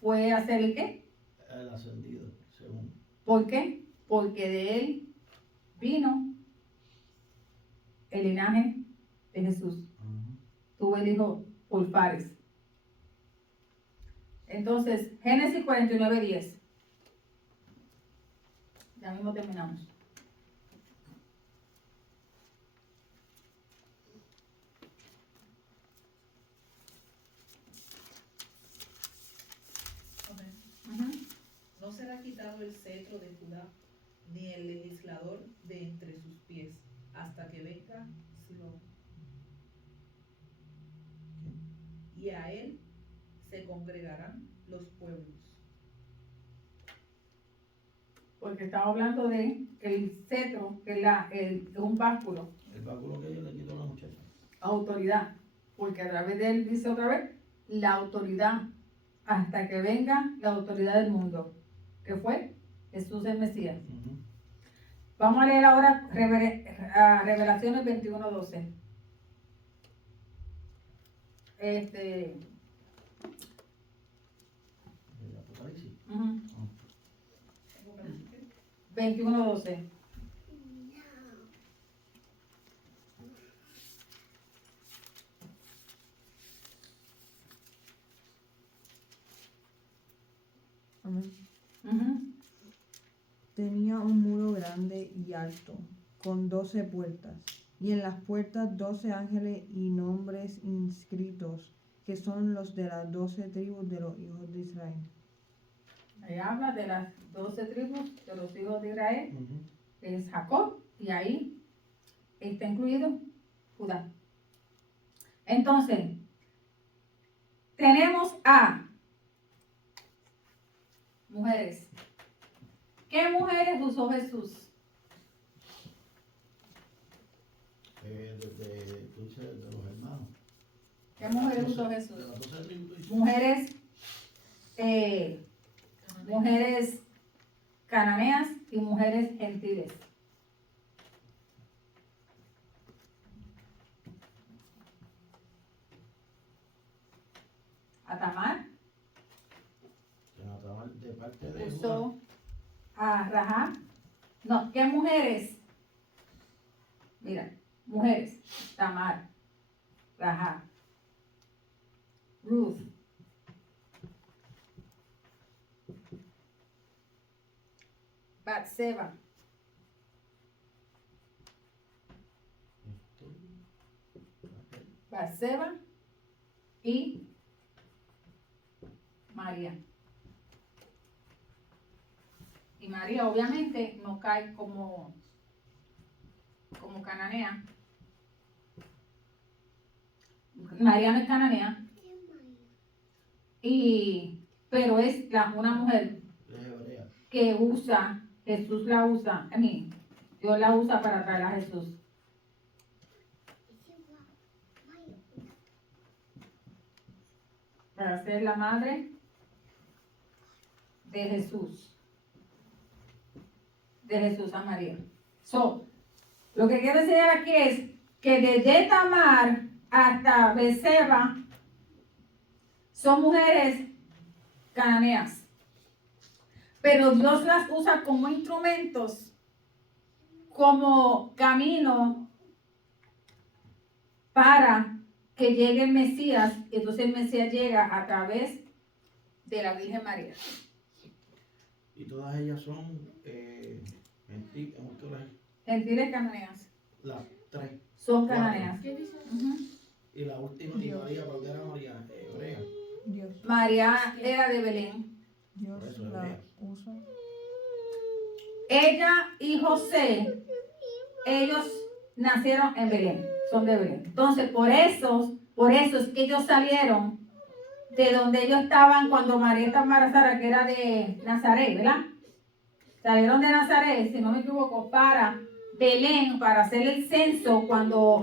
fue a hacer el qué? El ascendido, según. ¿Por qué? Porque de él vino el linaje de Jesús. Tuvo el hijo por Fares. Entonces, Génesis 49:10. Ya mismo terminamos. Ujú. No será quitado el cetro de Judá, ni el legislador de entre sus pies, hasta que venga Silo. Y a él se congregarán los pueblos. Porque estamos hablando de el cetro, que es un báculo, El báculo que ella le quitó a la muchacha. autoridad. Porque a través de él dice otra vez, la autoridad, hasta que venga la autoridad del mundo. ¿Qué fue? Jesús el Mesías. Vamos a leer ahora Revelaciones 21:12. El Apocalipsis. 21:12. Amén. Ujú. Tenía un muro grande y alto, con 12 puertas, y en las puertas 12 ángeles y nombres inscritos, que son los de las 12 tribus de los hijos de Israel. Ahí habla de las 12 tribus de los hijos de Israel, que es Jacob, y ahí está incluido Judá. Entonces, tenemos a mujeres. ¿Qué mujeres usó Jesús? De los hermanos. ¿Qué mujeres usó Jesús? De las 12 tribus, tú dices. Mujeres cananeas y mujeres gentiles. A Tamar Que no estaba de parte de Judá. usó a Rahab. No, ¿qué mujeres? Mira, mujeres. Tamar, Rahab, Ruth, Batseba, Batseba y María. Y María obviamente no cae como cananea. María no es cananea. Pero es una mujer Es hebrea. que usa, Jesús la usa, Dios la usa para traer a Jesús. Para ser la madre de Jesús. De Jesús a María. Lo que quiero enseñar aquí es que desde Tamar hasta Beceba son mujeres cananeas. Pero Dios las usa como instrumentos, como camino para que llegue el Mesías. Entonces el Mesías llega a través de la Virgen María. Y todas ellas son Gentiles cananeas. las tres. Son cananeas. Ujú. Y la última, y María, ¿por qué era María? Hebrea. Dios, María era de Belén. Dios Por eso, la hebrea. usa. Ella y José, ellos nacieron en Belén, son de Belén. Entonces, por eso es que ellos salieron de donde ellos estaban cuando María estaba embarazada, que era de Nazaret, ¿verdad? Salieron de Nazaret, si no me equivoco, para Belén, para hacer el censo, cuando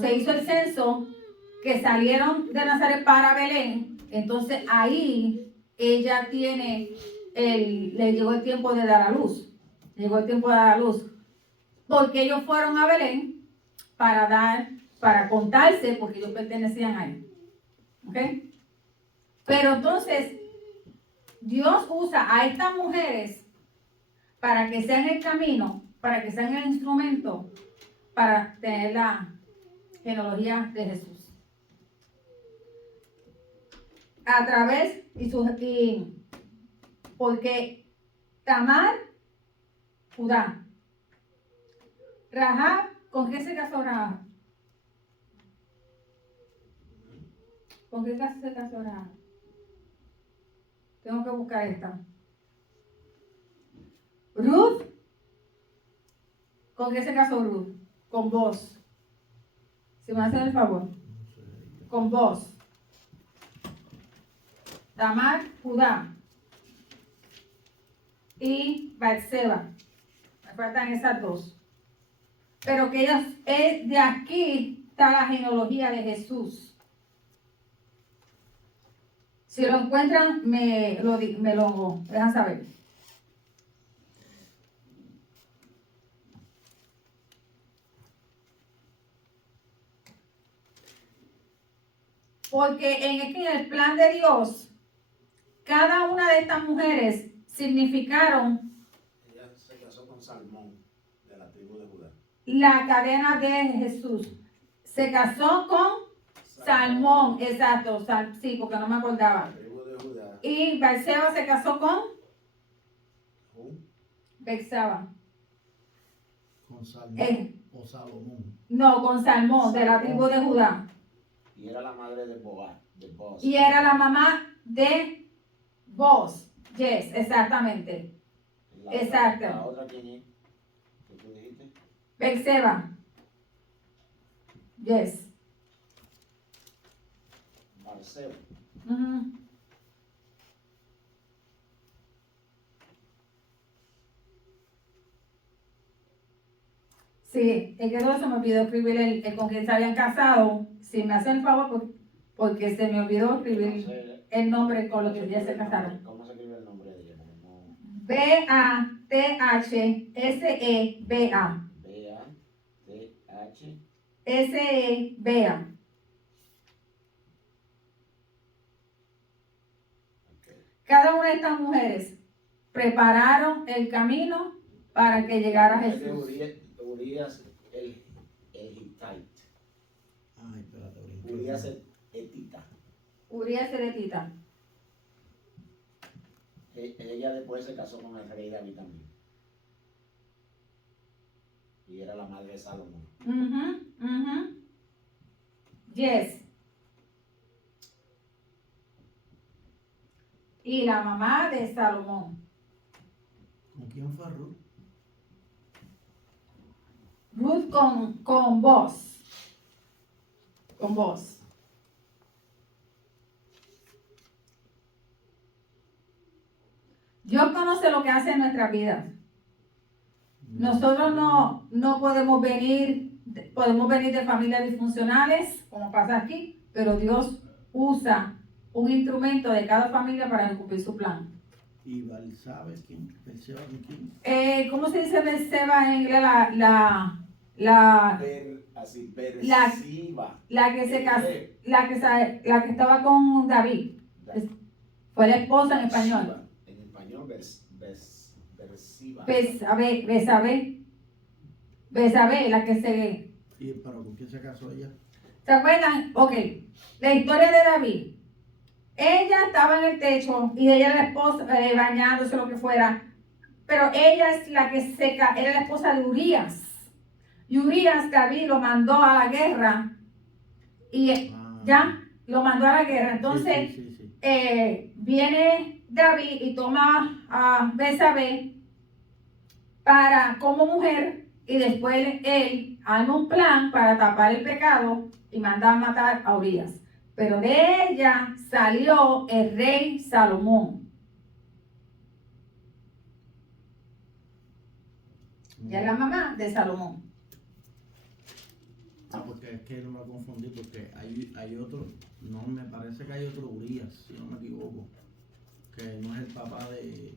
se hizo el censo, que salieron de Nazaret para Belén. Entonces ahí ella le llegó el tiempo de dar a luz. Llegó el tiempo de dar a luz. Porque ellos fueron a Belén para contarse, porque ellos pertenecían ahí. ¿Ok? Pero entonces, Dios usa a estas mujeres para que sean el camino para que sean el instrumento para tener la genealogía de Jesús. A través porque Tamar, Judá. Rahab, ¿con qué se casó Rahab? ¿Con qué se casó Rahab? Tengo que buscar esta. Ruth, ¿con qué se casó Ruth? Con vos. Si me hacen el favor. Con vos. Tamar, Judá. Y Batseba. Me faltan esas dos. Pero que ellos, de aquí está la genealogía de Jesús. Si lo encuentran, me lo dejan saber. Porque en el plan de Dios, cada una de estas mujeres significaron Ella se casó con Salmón, de la tribu de Judá. la cadena de Jesús. Se casó con Salmón, exacto, sí, porque no me acordaba. La tribu de Judá. Y Batseba se casó con Jun, Betseba. Con Salmón o Salomón. No, con Salmón, de la tribu de Judá. y era la madre de Boaz. Y era la mamá de Boaz. Yes, exactamente. Exacto. La otra, ¿quién es? ¿Qué tú dijiste? Betseba. Yes. Barseba. Ujú. Sí, es que todo eso me olvidó escribir el con quien se habían casado. Si me hacen el favor, porque se me olvidó escribir el nombre con lo que ya se casaron. ¿Cómo se escribe el nombre de ella? No. Bathseba. B-A-T-H. Seba. Okay. Cada una de estas mujeres prepararon el camino para que llegara Jesús. Urias el Hittite. Ay, espérate, brinqué. Urias el Etita. Urias Eretita. Ella después se casó con el rey David también. Y era la madre de Salomón. Yes. Y la mamá de Salomón. ¿Con quién fue Ruth? Ruth con vos. Con vos. Dios conoce lo que hace en nuestra vida. Nosotros no podemos venir de familias disfuncionales, como pasa aquí, pero Dios usa un instrumento de cada familia para cumplir su plan. ¿Y ¿sabes quién? ¿Berseba de quién? ¿Cómo se dice Berseba en inglés? Persiva. La que se casó, la que estaba con David. Fue la esposa en español. En español, Bersiva. Besabé, la que se... ¿Y pero con quién se casó ella? ¿Se acuerdan? Ok, la historia de David. Ella estaba en el techo y ella era la esposa, bañándose, lo que fuera. Pero ella es la que era la esposa de Urías. Y Urías, David lo mandó a la guerra. Y ya, lo mandó a la guerra. Entonces, sí. viene David y toma a Betsabé como mujer. Y después él arma un plan para tapar el pecado y manda a matar a Urías. Pero de ella salió el rey Salomón. Ya es la mamá de Salomón. Porque es que no me confundí, porque hay otro, no, me parece que hay otro Urias, si no me equivoco, que no es el papá de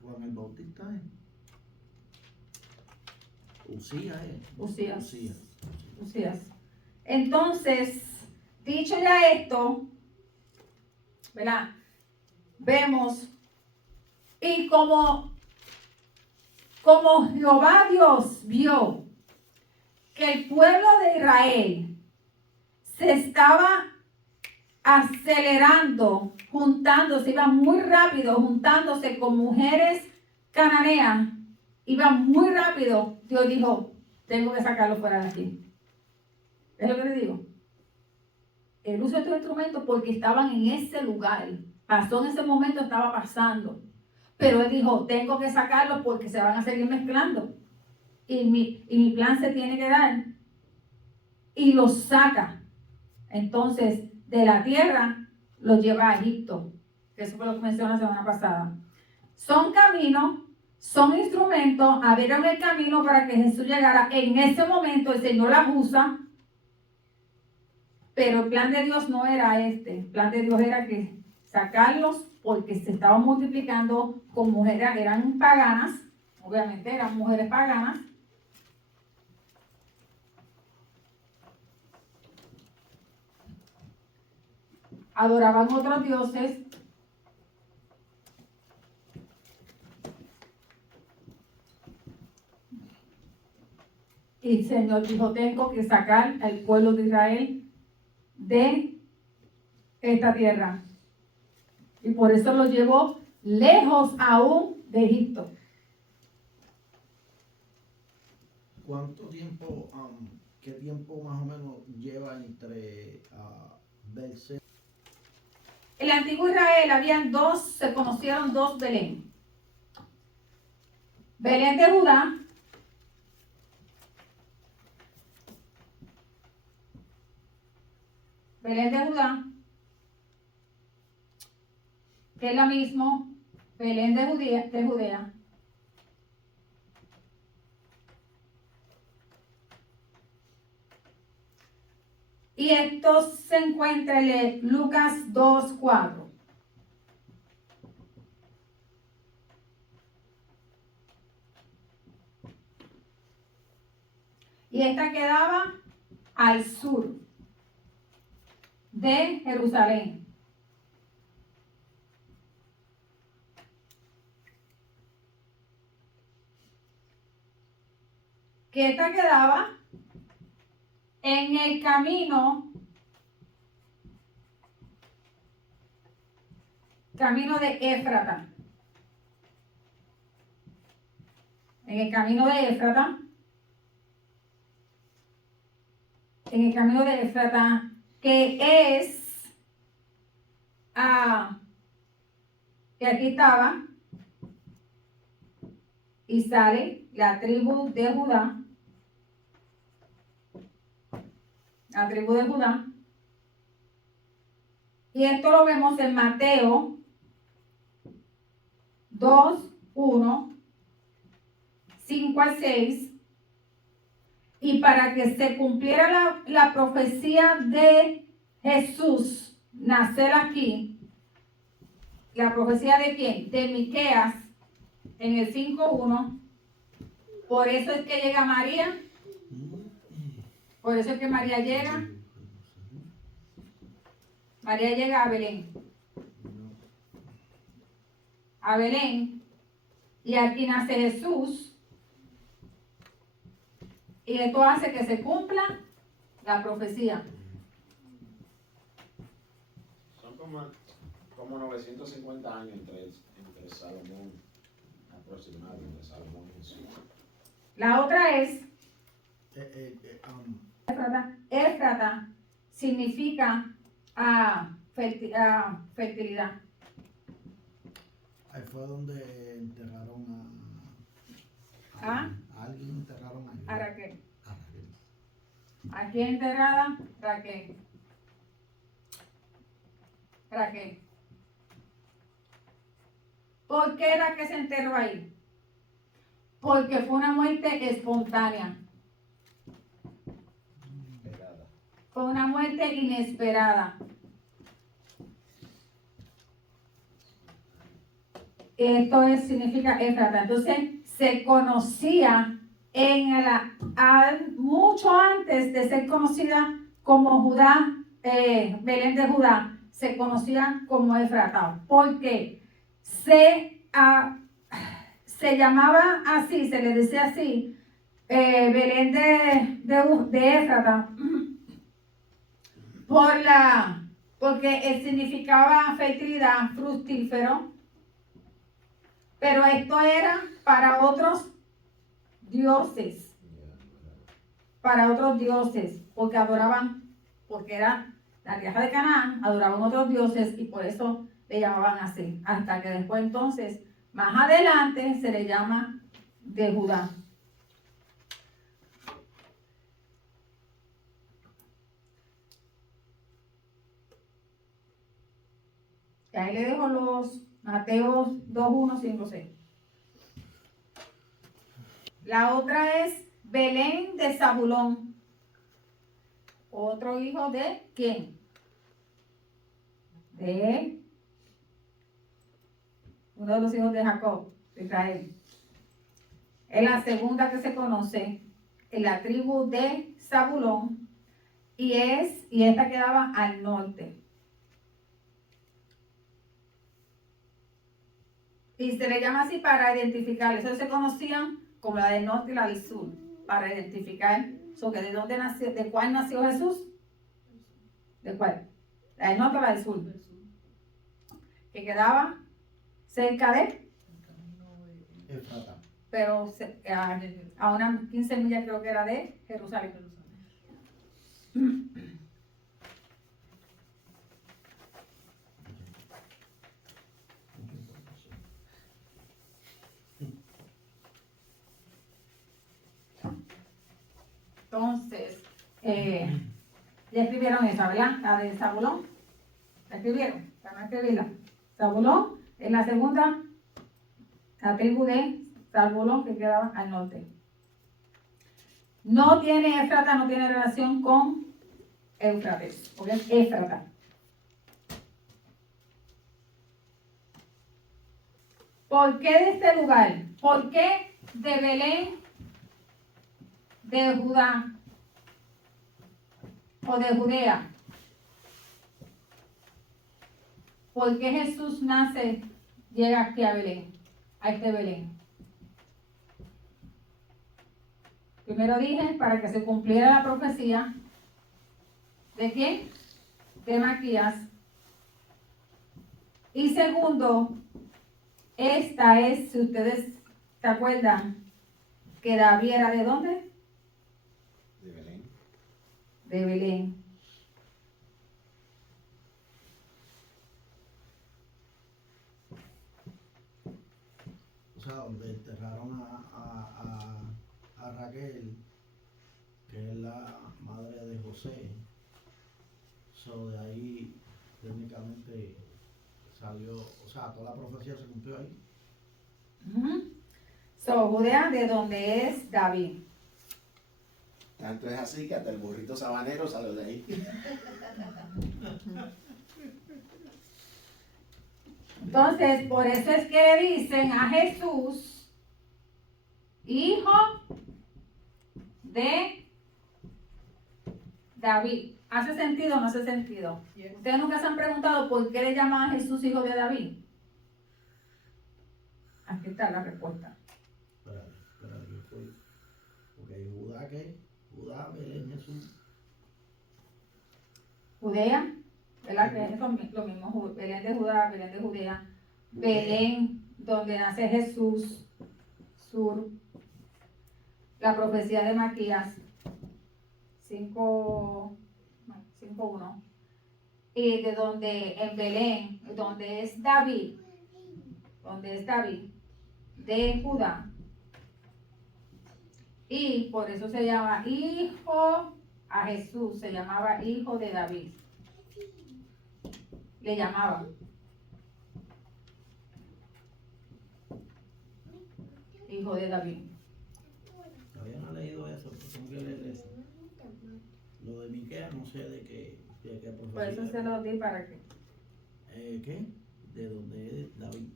Juan el Bautista, ¿eh? Usías. Entonces, dicho ya esto, ¿verdad? Vemos, y como como Jehová Dios vio que el pueblo de Israel se estaba acelerando, juntándose, iba muy rápido, juntándose con mujeres cananeas, iba muy rápido, Dios dijo, tengo que sacarlo fuera de aquí. Es lo que le digo. El uso de estos instrumentos porque estaban en ese lugar. Pasó en ese momento, estaba pasando. Pero él dijo, tengo que sacarlos porque se van a seguir mezclando. Y mi plan se tiene que dar. Y los saca. Entonces, de la tierra, los lleva a Egipto. Eso fue lo que mencioné la semana pasada. Son caminos, son instrumentos, abrieron el camino para que Jesús llegara. En ese momento el Señor las usa. Pero el plan de Dios no era este. El plan de Dios era que sacarlos porque se estaban multiplicando con mujeres, eran paganas, obviamente eran mujeres paganas. Adoraban otros dioses. Y el Señor dijo, tengo que sacar al pueblo de Israel de esta tierra. Y por eso lo llevó lejos aún de Egipto. ¿Cuánto tiempo, qué tiempo más o menos lleva entre Berseba? En el antiguo Israel se conocieron dos Belén. Belén de Judá que es lo mismo, Belén de Judea. Y esto se encuentra en Lucas 2:4. Y esta quedaba al sur de Jerusalén. Que esta quedaba en el camino de Éfrata. En el camino de Éfrata, que es, que aquí estaba, y sale la tribu de Judá. La tribu de Judá. Y esto lo vemos en Mateo 2:1, 5-6. Y para que se cumpliera la profecía de Jesús nacer aquí, la profecía de quién? De Miqueas, en el 5:1. Por eso es que llega María. Por eso es que María llega a Belén. A Belén. Y aquí nace Jesús. Y esto hace que se cumpla la profecía. Son como 950 años entre Salomón, aproximadamente, entre Salomón y Jesús. La otra es Éfrata significa fertilidad. Ahí fue donde enterraron ¿Ah? a alguien, enterraron A Raquel. a Raquel. Aquí enterrada Raquel. ¿Por qué Raquel se enterró ahí? Porque fue una muerte espontánea. Fue una muerte inesperada. Esto significa Éfrata. Entonces se conocía mucho antes de ser conocida como Judá, Belén de Judá, se conocía como Éfrata. Porque se llamaba así, se le decía así, Belén de Éfrata, porque significaba fertilidad, fructífero, pero esto era para otros dioses, porque adoraban, porque era la tierra de Canaán, adoraban otros dioses y por eso le llamaban así, hasta que después entonces, más adelante se le llama de Judá. Y ahí le dejo los Mateos 2:1, 5, 6. La otra es Belén de Zabulón. Otro hijo de ¿quién? De uno de los hijos de Jacob, de Israel. Es la segunda que se conoce en la tribu de Zabulón y esta quedaba al norte. Y se le llama así para identificar, eso se conocían como la del norte y la del sur, para identificar, ¿de dónde nació, de cuál nació Jesús? ¿De cuál? ¿La del norte o la del sur? Que quedaba cerca de Éfrata. pero a unas 15 millas creo que era de Jerusalén. Entonces, ya escribieron esa, ¿verdad? La de Zabulón. ¿La escribieron? Para no escribirla. Zabulón es la segunda, la tribu de Zabulón que quedaba al norte. No tiene Éfrata, no tiene relación con Éufrates, porque es Éfrata. ¿Por qué de este lugar? ¿Por qué de Belén de Judá o de Judea? ¿Por qué Jesús llega aquí a Belén, a este Belén? Primero dije, para que se cumpliera la profecía, ¿de quién? De Maquías. Y segundo, esta es, si ustedes se acuerdan, que David era ¿de dónde? De Belén. De Belén. O sea, donde enterraron a Raquel, que es la madre de José. So, de ahí técnicamente salió, o sea, toda la profecía se cumplió ahí. So, Judea, de donde es David. Tanto es así que hasta el burrito sabanero salió de ahí. Entonces, por eso es que le dicen a Jesús, hijo de David. ¿Hace sentido o no hace sentido? Yes. Ustedes nunca se han preguntado por qué le llamaban a Jesús hijo de David. Aquí está la respuesta. Espérate, yo fui. Porque Judá, ¿qué? Judá, Belén, Jesús. Judea, ¿verdad? Que es lo mismo, Belén de Judá, Belén de Judea, Belén, donde nace Jesús, sur, la profecía de Maquías, 5:1, y de donde, en Belén, donde es David, de Judá, y por eso se llama hijo, a Jesús se llamaba hijo de David. Le llamaban. Hijo de David. Todavía no he leído eso, pero tengo que leer eso. Lo de Miqueas no sé de qué profecía. Por eso se lo di para que. ¿Qué? De donde es David,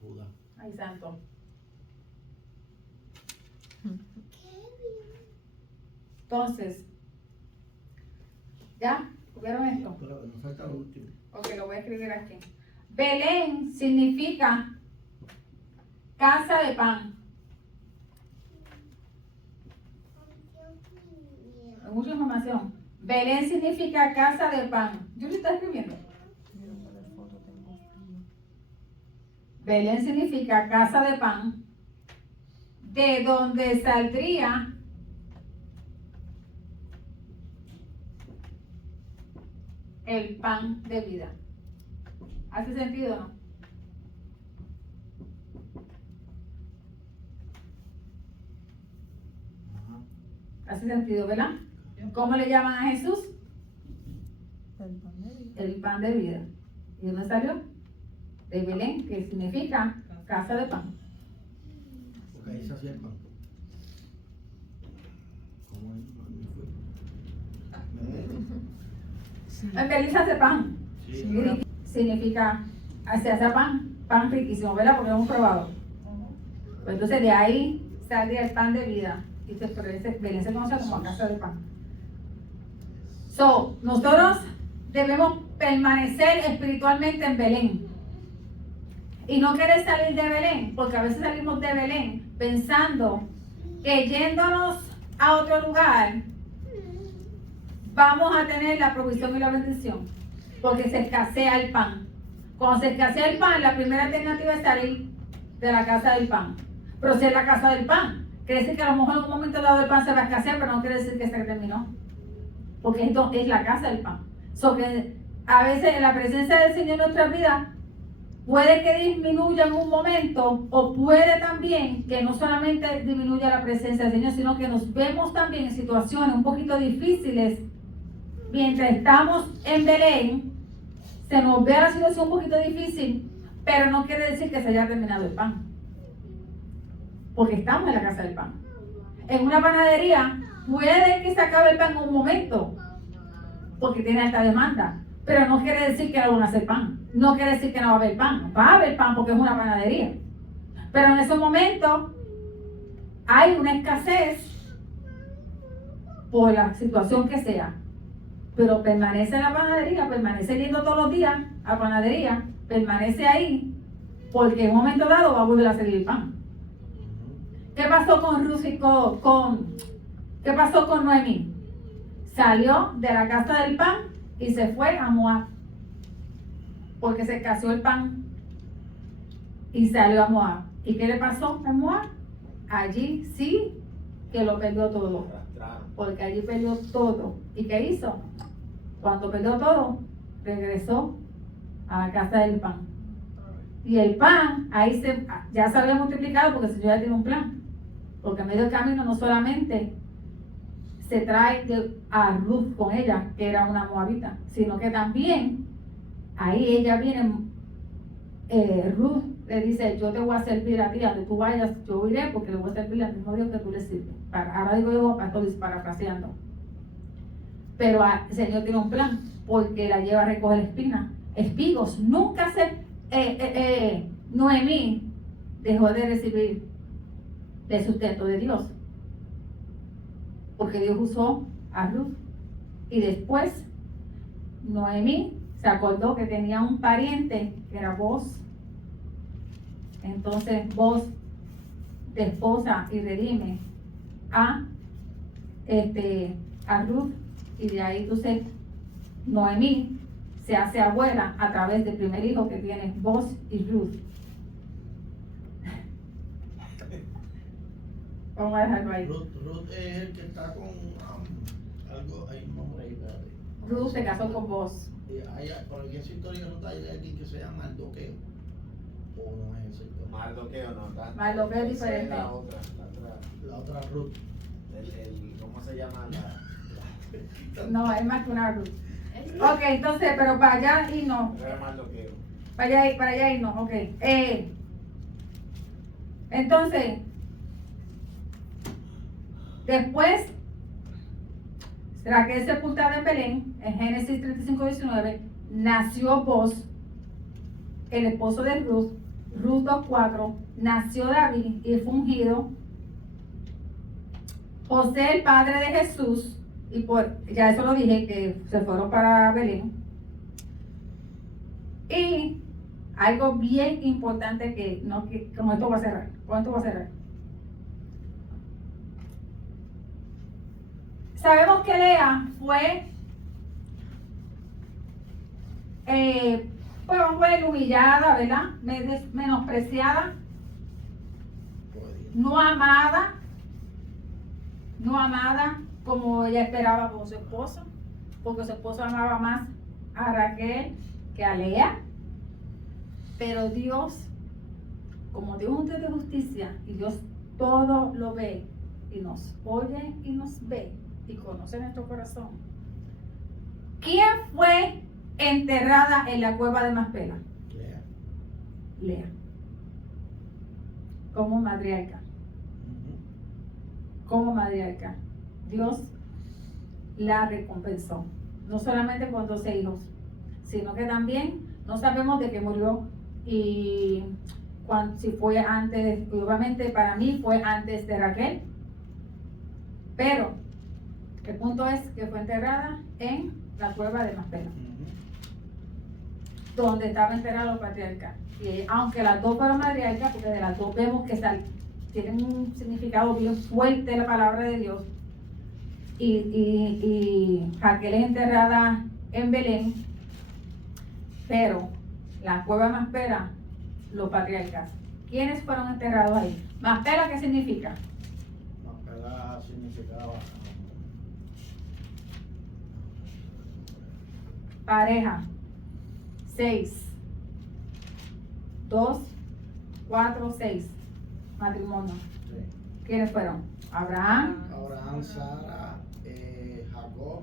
Judá. Ay, santo. Entonces, ¿ya? ¿Tuvieron esto? Pero nos falta lo último. Ok, lo voy a escribir aquí. Belén significa casa de pan. Hay mucha información. Belén significa casa de pan. Yo le estoy escribiendo. Belén significa casa de pan, de donde saldría el pan de vida. ¿Hace sentido o no? ¿Hace sentido, verdad? ¿Cómo le llaman a Jesús? El pan de vida. ¿Y dónde salió? De Belén, que significa casa de pan. Porque ahí se hacía el pan. ¿Cómo es? En Belén se hace pan. Sí. Significa, se hace pan riquísimo, ¿verdad? Porque lo hemos probado. Pues entonces de ahí sale el pan de vida. Y Belén se conoce como casa de pan. So, nosotros debemos permanecer espiritualmente en Belén. Y no querer salir de Belén, porque a veces salimos de Belén pensando que yéndonos a otro lugar vamos a tener la provisión y la bendición, porque se escasea el pan. Cuando se escasea el pan, la primera alternativa es salir de la casa del pan. Pero si es la casa del pan, quiere decir que a lo mejor en un momento dado el pan se va a escasear, pero no quiere decir que se terminó, porque esto es la casa del pan. So que a veces la presencia del Señor en nuestra vida puede que disminuya en un momento, o puede también que no solamente disminuya la presencia del Señor, sino que nos vemos también en situaciones un poquito difíciles. Mientras estamos en Belén, se nos ve la situación un poquito difícil, pero no quiere decir que se haya terminado el pan, porque estamos en la casa del pan. En una panadería puede que se acabe el pan en un momento, porque tiene alta demanda, pero no quiere decir que no van a hacer pan. No quiere decir que no va a haber pan. Va a haber pan porque es una panadería. Pero en ese momento hay una escasez por la situación que sea. Pero permanece en la panadería, permanece yendo todos los días a la panadería, permanece ahí, porque en un momento dado va a volver a salir el pan. ¿Qué pasó con Ruth y qué pasó con Noemí? Salió de la casa del pan y se fue a Moab, porque se escaseó el pan y salió a Moab. ¿Y qué le pasó a Moab? Allí sí que lo perdió todo, porque allí perdió todo. ¿Y qué hizo? Cuando perdió todo, regresó a la casa del pan. Y el pan, ahí ya se había multiplicado, porque el Señor ya tiene un plan. Porque en medio del camino no solamente se trae a Ruth con ella, que era una moabita, sino que también ahí ella viene, Ruth le dice: yo te voy a servir a ti, a donde tú vayas, yo iré, porque le voy a servir al mismo Dios que tú le sirves. Ahora digo yo, estoy parafraseando. Pero el Señor tiene un plan, porque la lleva a recoger espigos. Nunca Noemí dejó de recibir el sustento de Dios, porque Dios usó a Ruth. Y después Noemí se acordó que tenía un pariente que era Boaz. Entonces Boaz desposa y redime a Ruth, y de ahí entonces Noemí se hace abuela a través del primer hijo que tiene Boaz y Ruth. Vamos a dejarlo ahí. Ruth es el que está con algo, hay un nombre ahí, espérate. Ruth se casó con Boaz. Por aquí en esa historia no hay alguien que se llama Mardoqueo. ¿O no es esa historia? Mardoqueo no está. Mardoqueo es Esa diferente. La otra, La otra Ruth. ¿cómo se llama? No, es más que una Ruth. Ok, entonces, pero para allá y no. Era Mardoqueo. Para allá y no, ok. Entonces, después, Raquel sepultada en Belén, en Génesis 35:19, nació Boaz, el esposo de Ruth, Ruth 2:4, nació David y fue ungido. José, el padre de Jesús, ya eso lo dije, que se fueron para Belén. Y algo bien importante que con esto voy a cerrar. Con esto voy a cerrar. Sabemos que Lea fue humillada, ¿verdad? Menospreciada, no amada como ella esperaba con su esposo, porque su esposo amaba más a Raquel que a Lea. Pero Dios, como Dios es un Dios de justicia, y Dios todo lo ve, y nos oye y nos ve, y conoce nuestro corazón. ¿Quién fue enterrada en la cueva de Macpela? Lea. Como matriarca. Como matriarca. Dios la recompensó. No solamente con 12 hijos, sino que también no sabemos de qué murió y si fue antes, obviamente para mí fue antes de Raquel, pero el punto es que fue enterrada en la cueva de Macpela, donde estaba enterrado los patriarcas. Y aunque las dos fueron matriarcas, porque de las dos vemos que tienen un significado bien fuerte la palabra de Dios, y Raquel es enterrada en Belén, pero la cueva de Macpela, los patriarcas. ¿Quiénes fueron enterrados ahí? Macpela, ¿qué significa? Macpela significaba pareja. 6. 2, 4, 6. Matrimonio. sí. ¿Quiénes fueron? Abraham, Abraham, Sara, Jacob,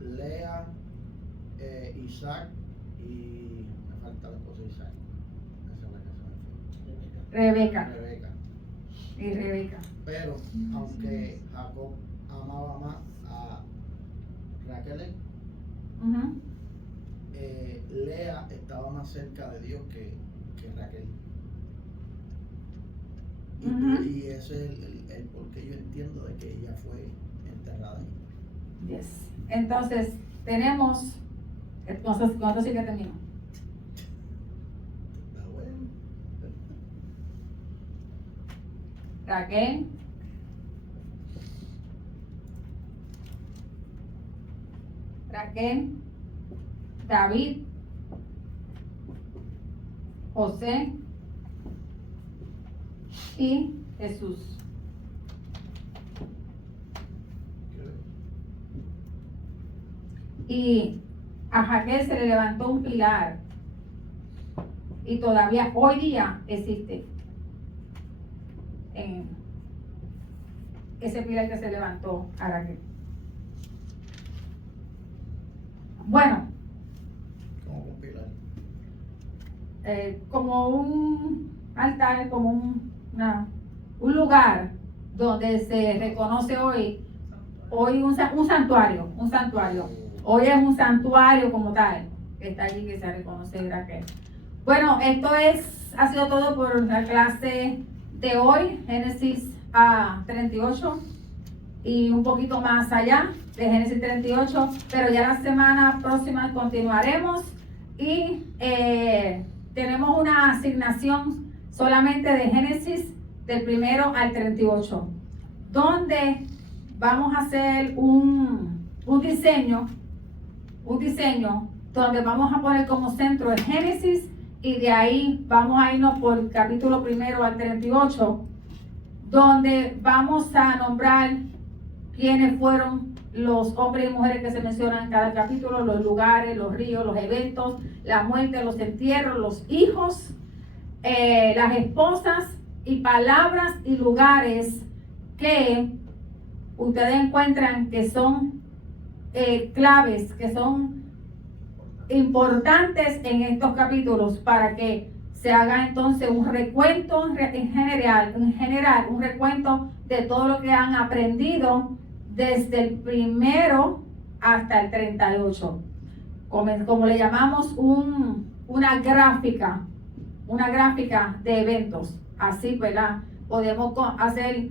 Lea, Isaac y me falta la esposa de Isaac. Esa es la que se me Rebeca. fue. Rebeca. Y Rebeca. Pero aunque Jacob amaba más a Raquel, Ujú. Lea estaba más cerca de Dios que Raquel. Ujú. Y ese es el por qué yo entiendo de que ella fue enterrada ahí. Yes. Entonces, tenemos. Entonces, ¿cuánto sí que termino? Está bueno. Raquel, David, José y Jesús. Y a Raquel se le levantó un pilar y todavía hoy día existe en ese pilar que se levantó a Raquel. Bueno, ¿Cómo con pilar? como un altar, como un lugar donde se reconoce hoy un santuario. Hoy es un santuario como tal, que está allí, que se reconoce Raquel. Bueno, esto ha sido todo por la clase de hoy, Génesis 38 y un poquito más allá de Génesis 38, pero ya la semana próxima continuaremos y tenemos una asignación solamente de Génesis del 1 al 38, donde vamos a hacer un diseño donde vamos a poner como centro el Génesis y de ahí vamos a irnos por el capítulo 1 al 38, donde vamos a nombrar quiénes fueron los hombres y mujeres que se mencionan en cada capítulo, los lugares, los ríos, los eventos, la muerte, los entierros, los hijos, las esposas y palabras y lugares que ustedes encuentran que son claves, que son importantes en estos capítulos para que se haga entonces un recuento en general, un recuento de todo lo que han aprendido desde el 1 hasta el 38. Como le llamamos una gráfica de eventos. Así, ¿verdad? Podemos hacer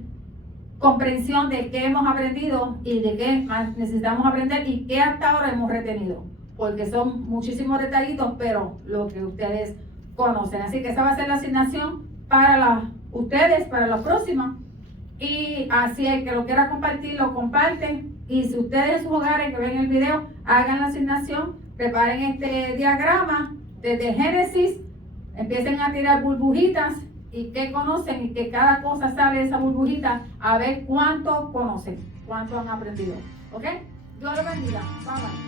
comprensión de qué hemos aprendido y de qué más necesitamos aprender y qué hasta ahora hemos retenido. Porque son muchísimos detallitos, pero lo que ustedes conocen. Así que esa va a ser la asignación para ustedes, para la próxima. Y así el que lo quiera compartir, lo comparten. Y si ustedes en sus hogares que ven el video, hagan la asignación, preparen este diagrama desde Génesis, empiecen a tirar burbujitas y que conocen y que cada cosa sale de esa burbujita a ver cuánto conocen, cuánto han aprendido. ¿Ok? Dios los bendiga. Bye bye.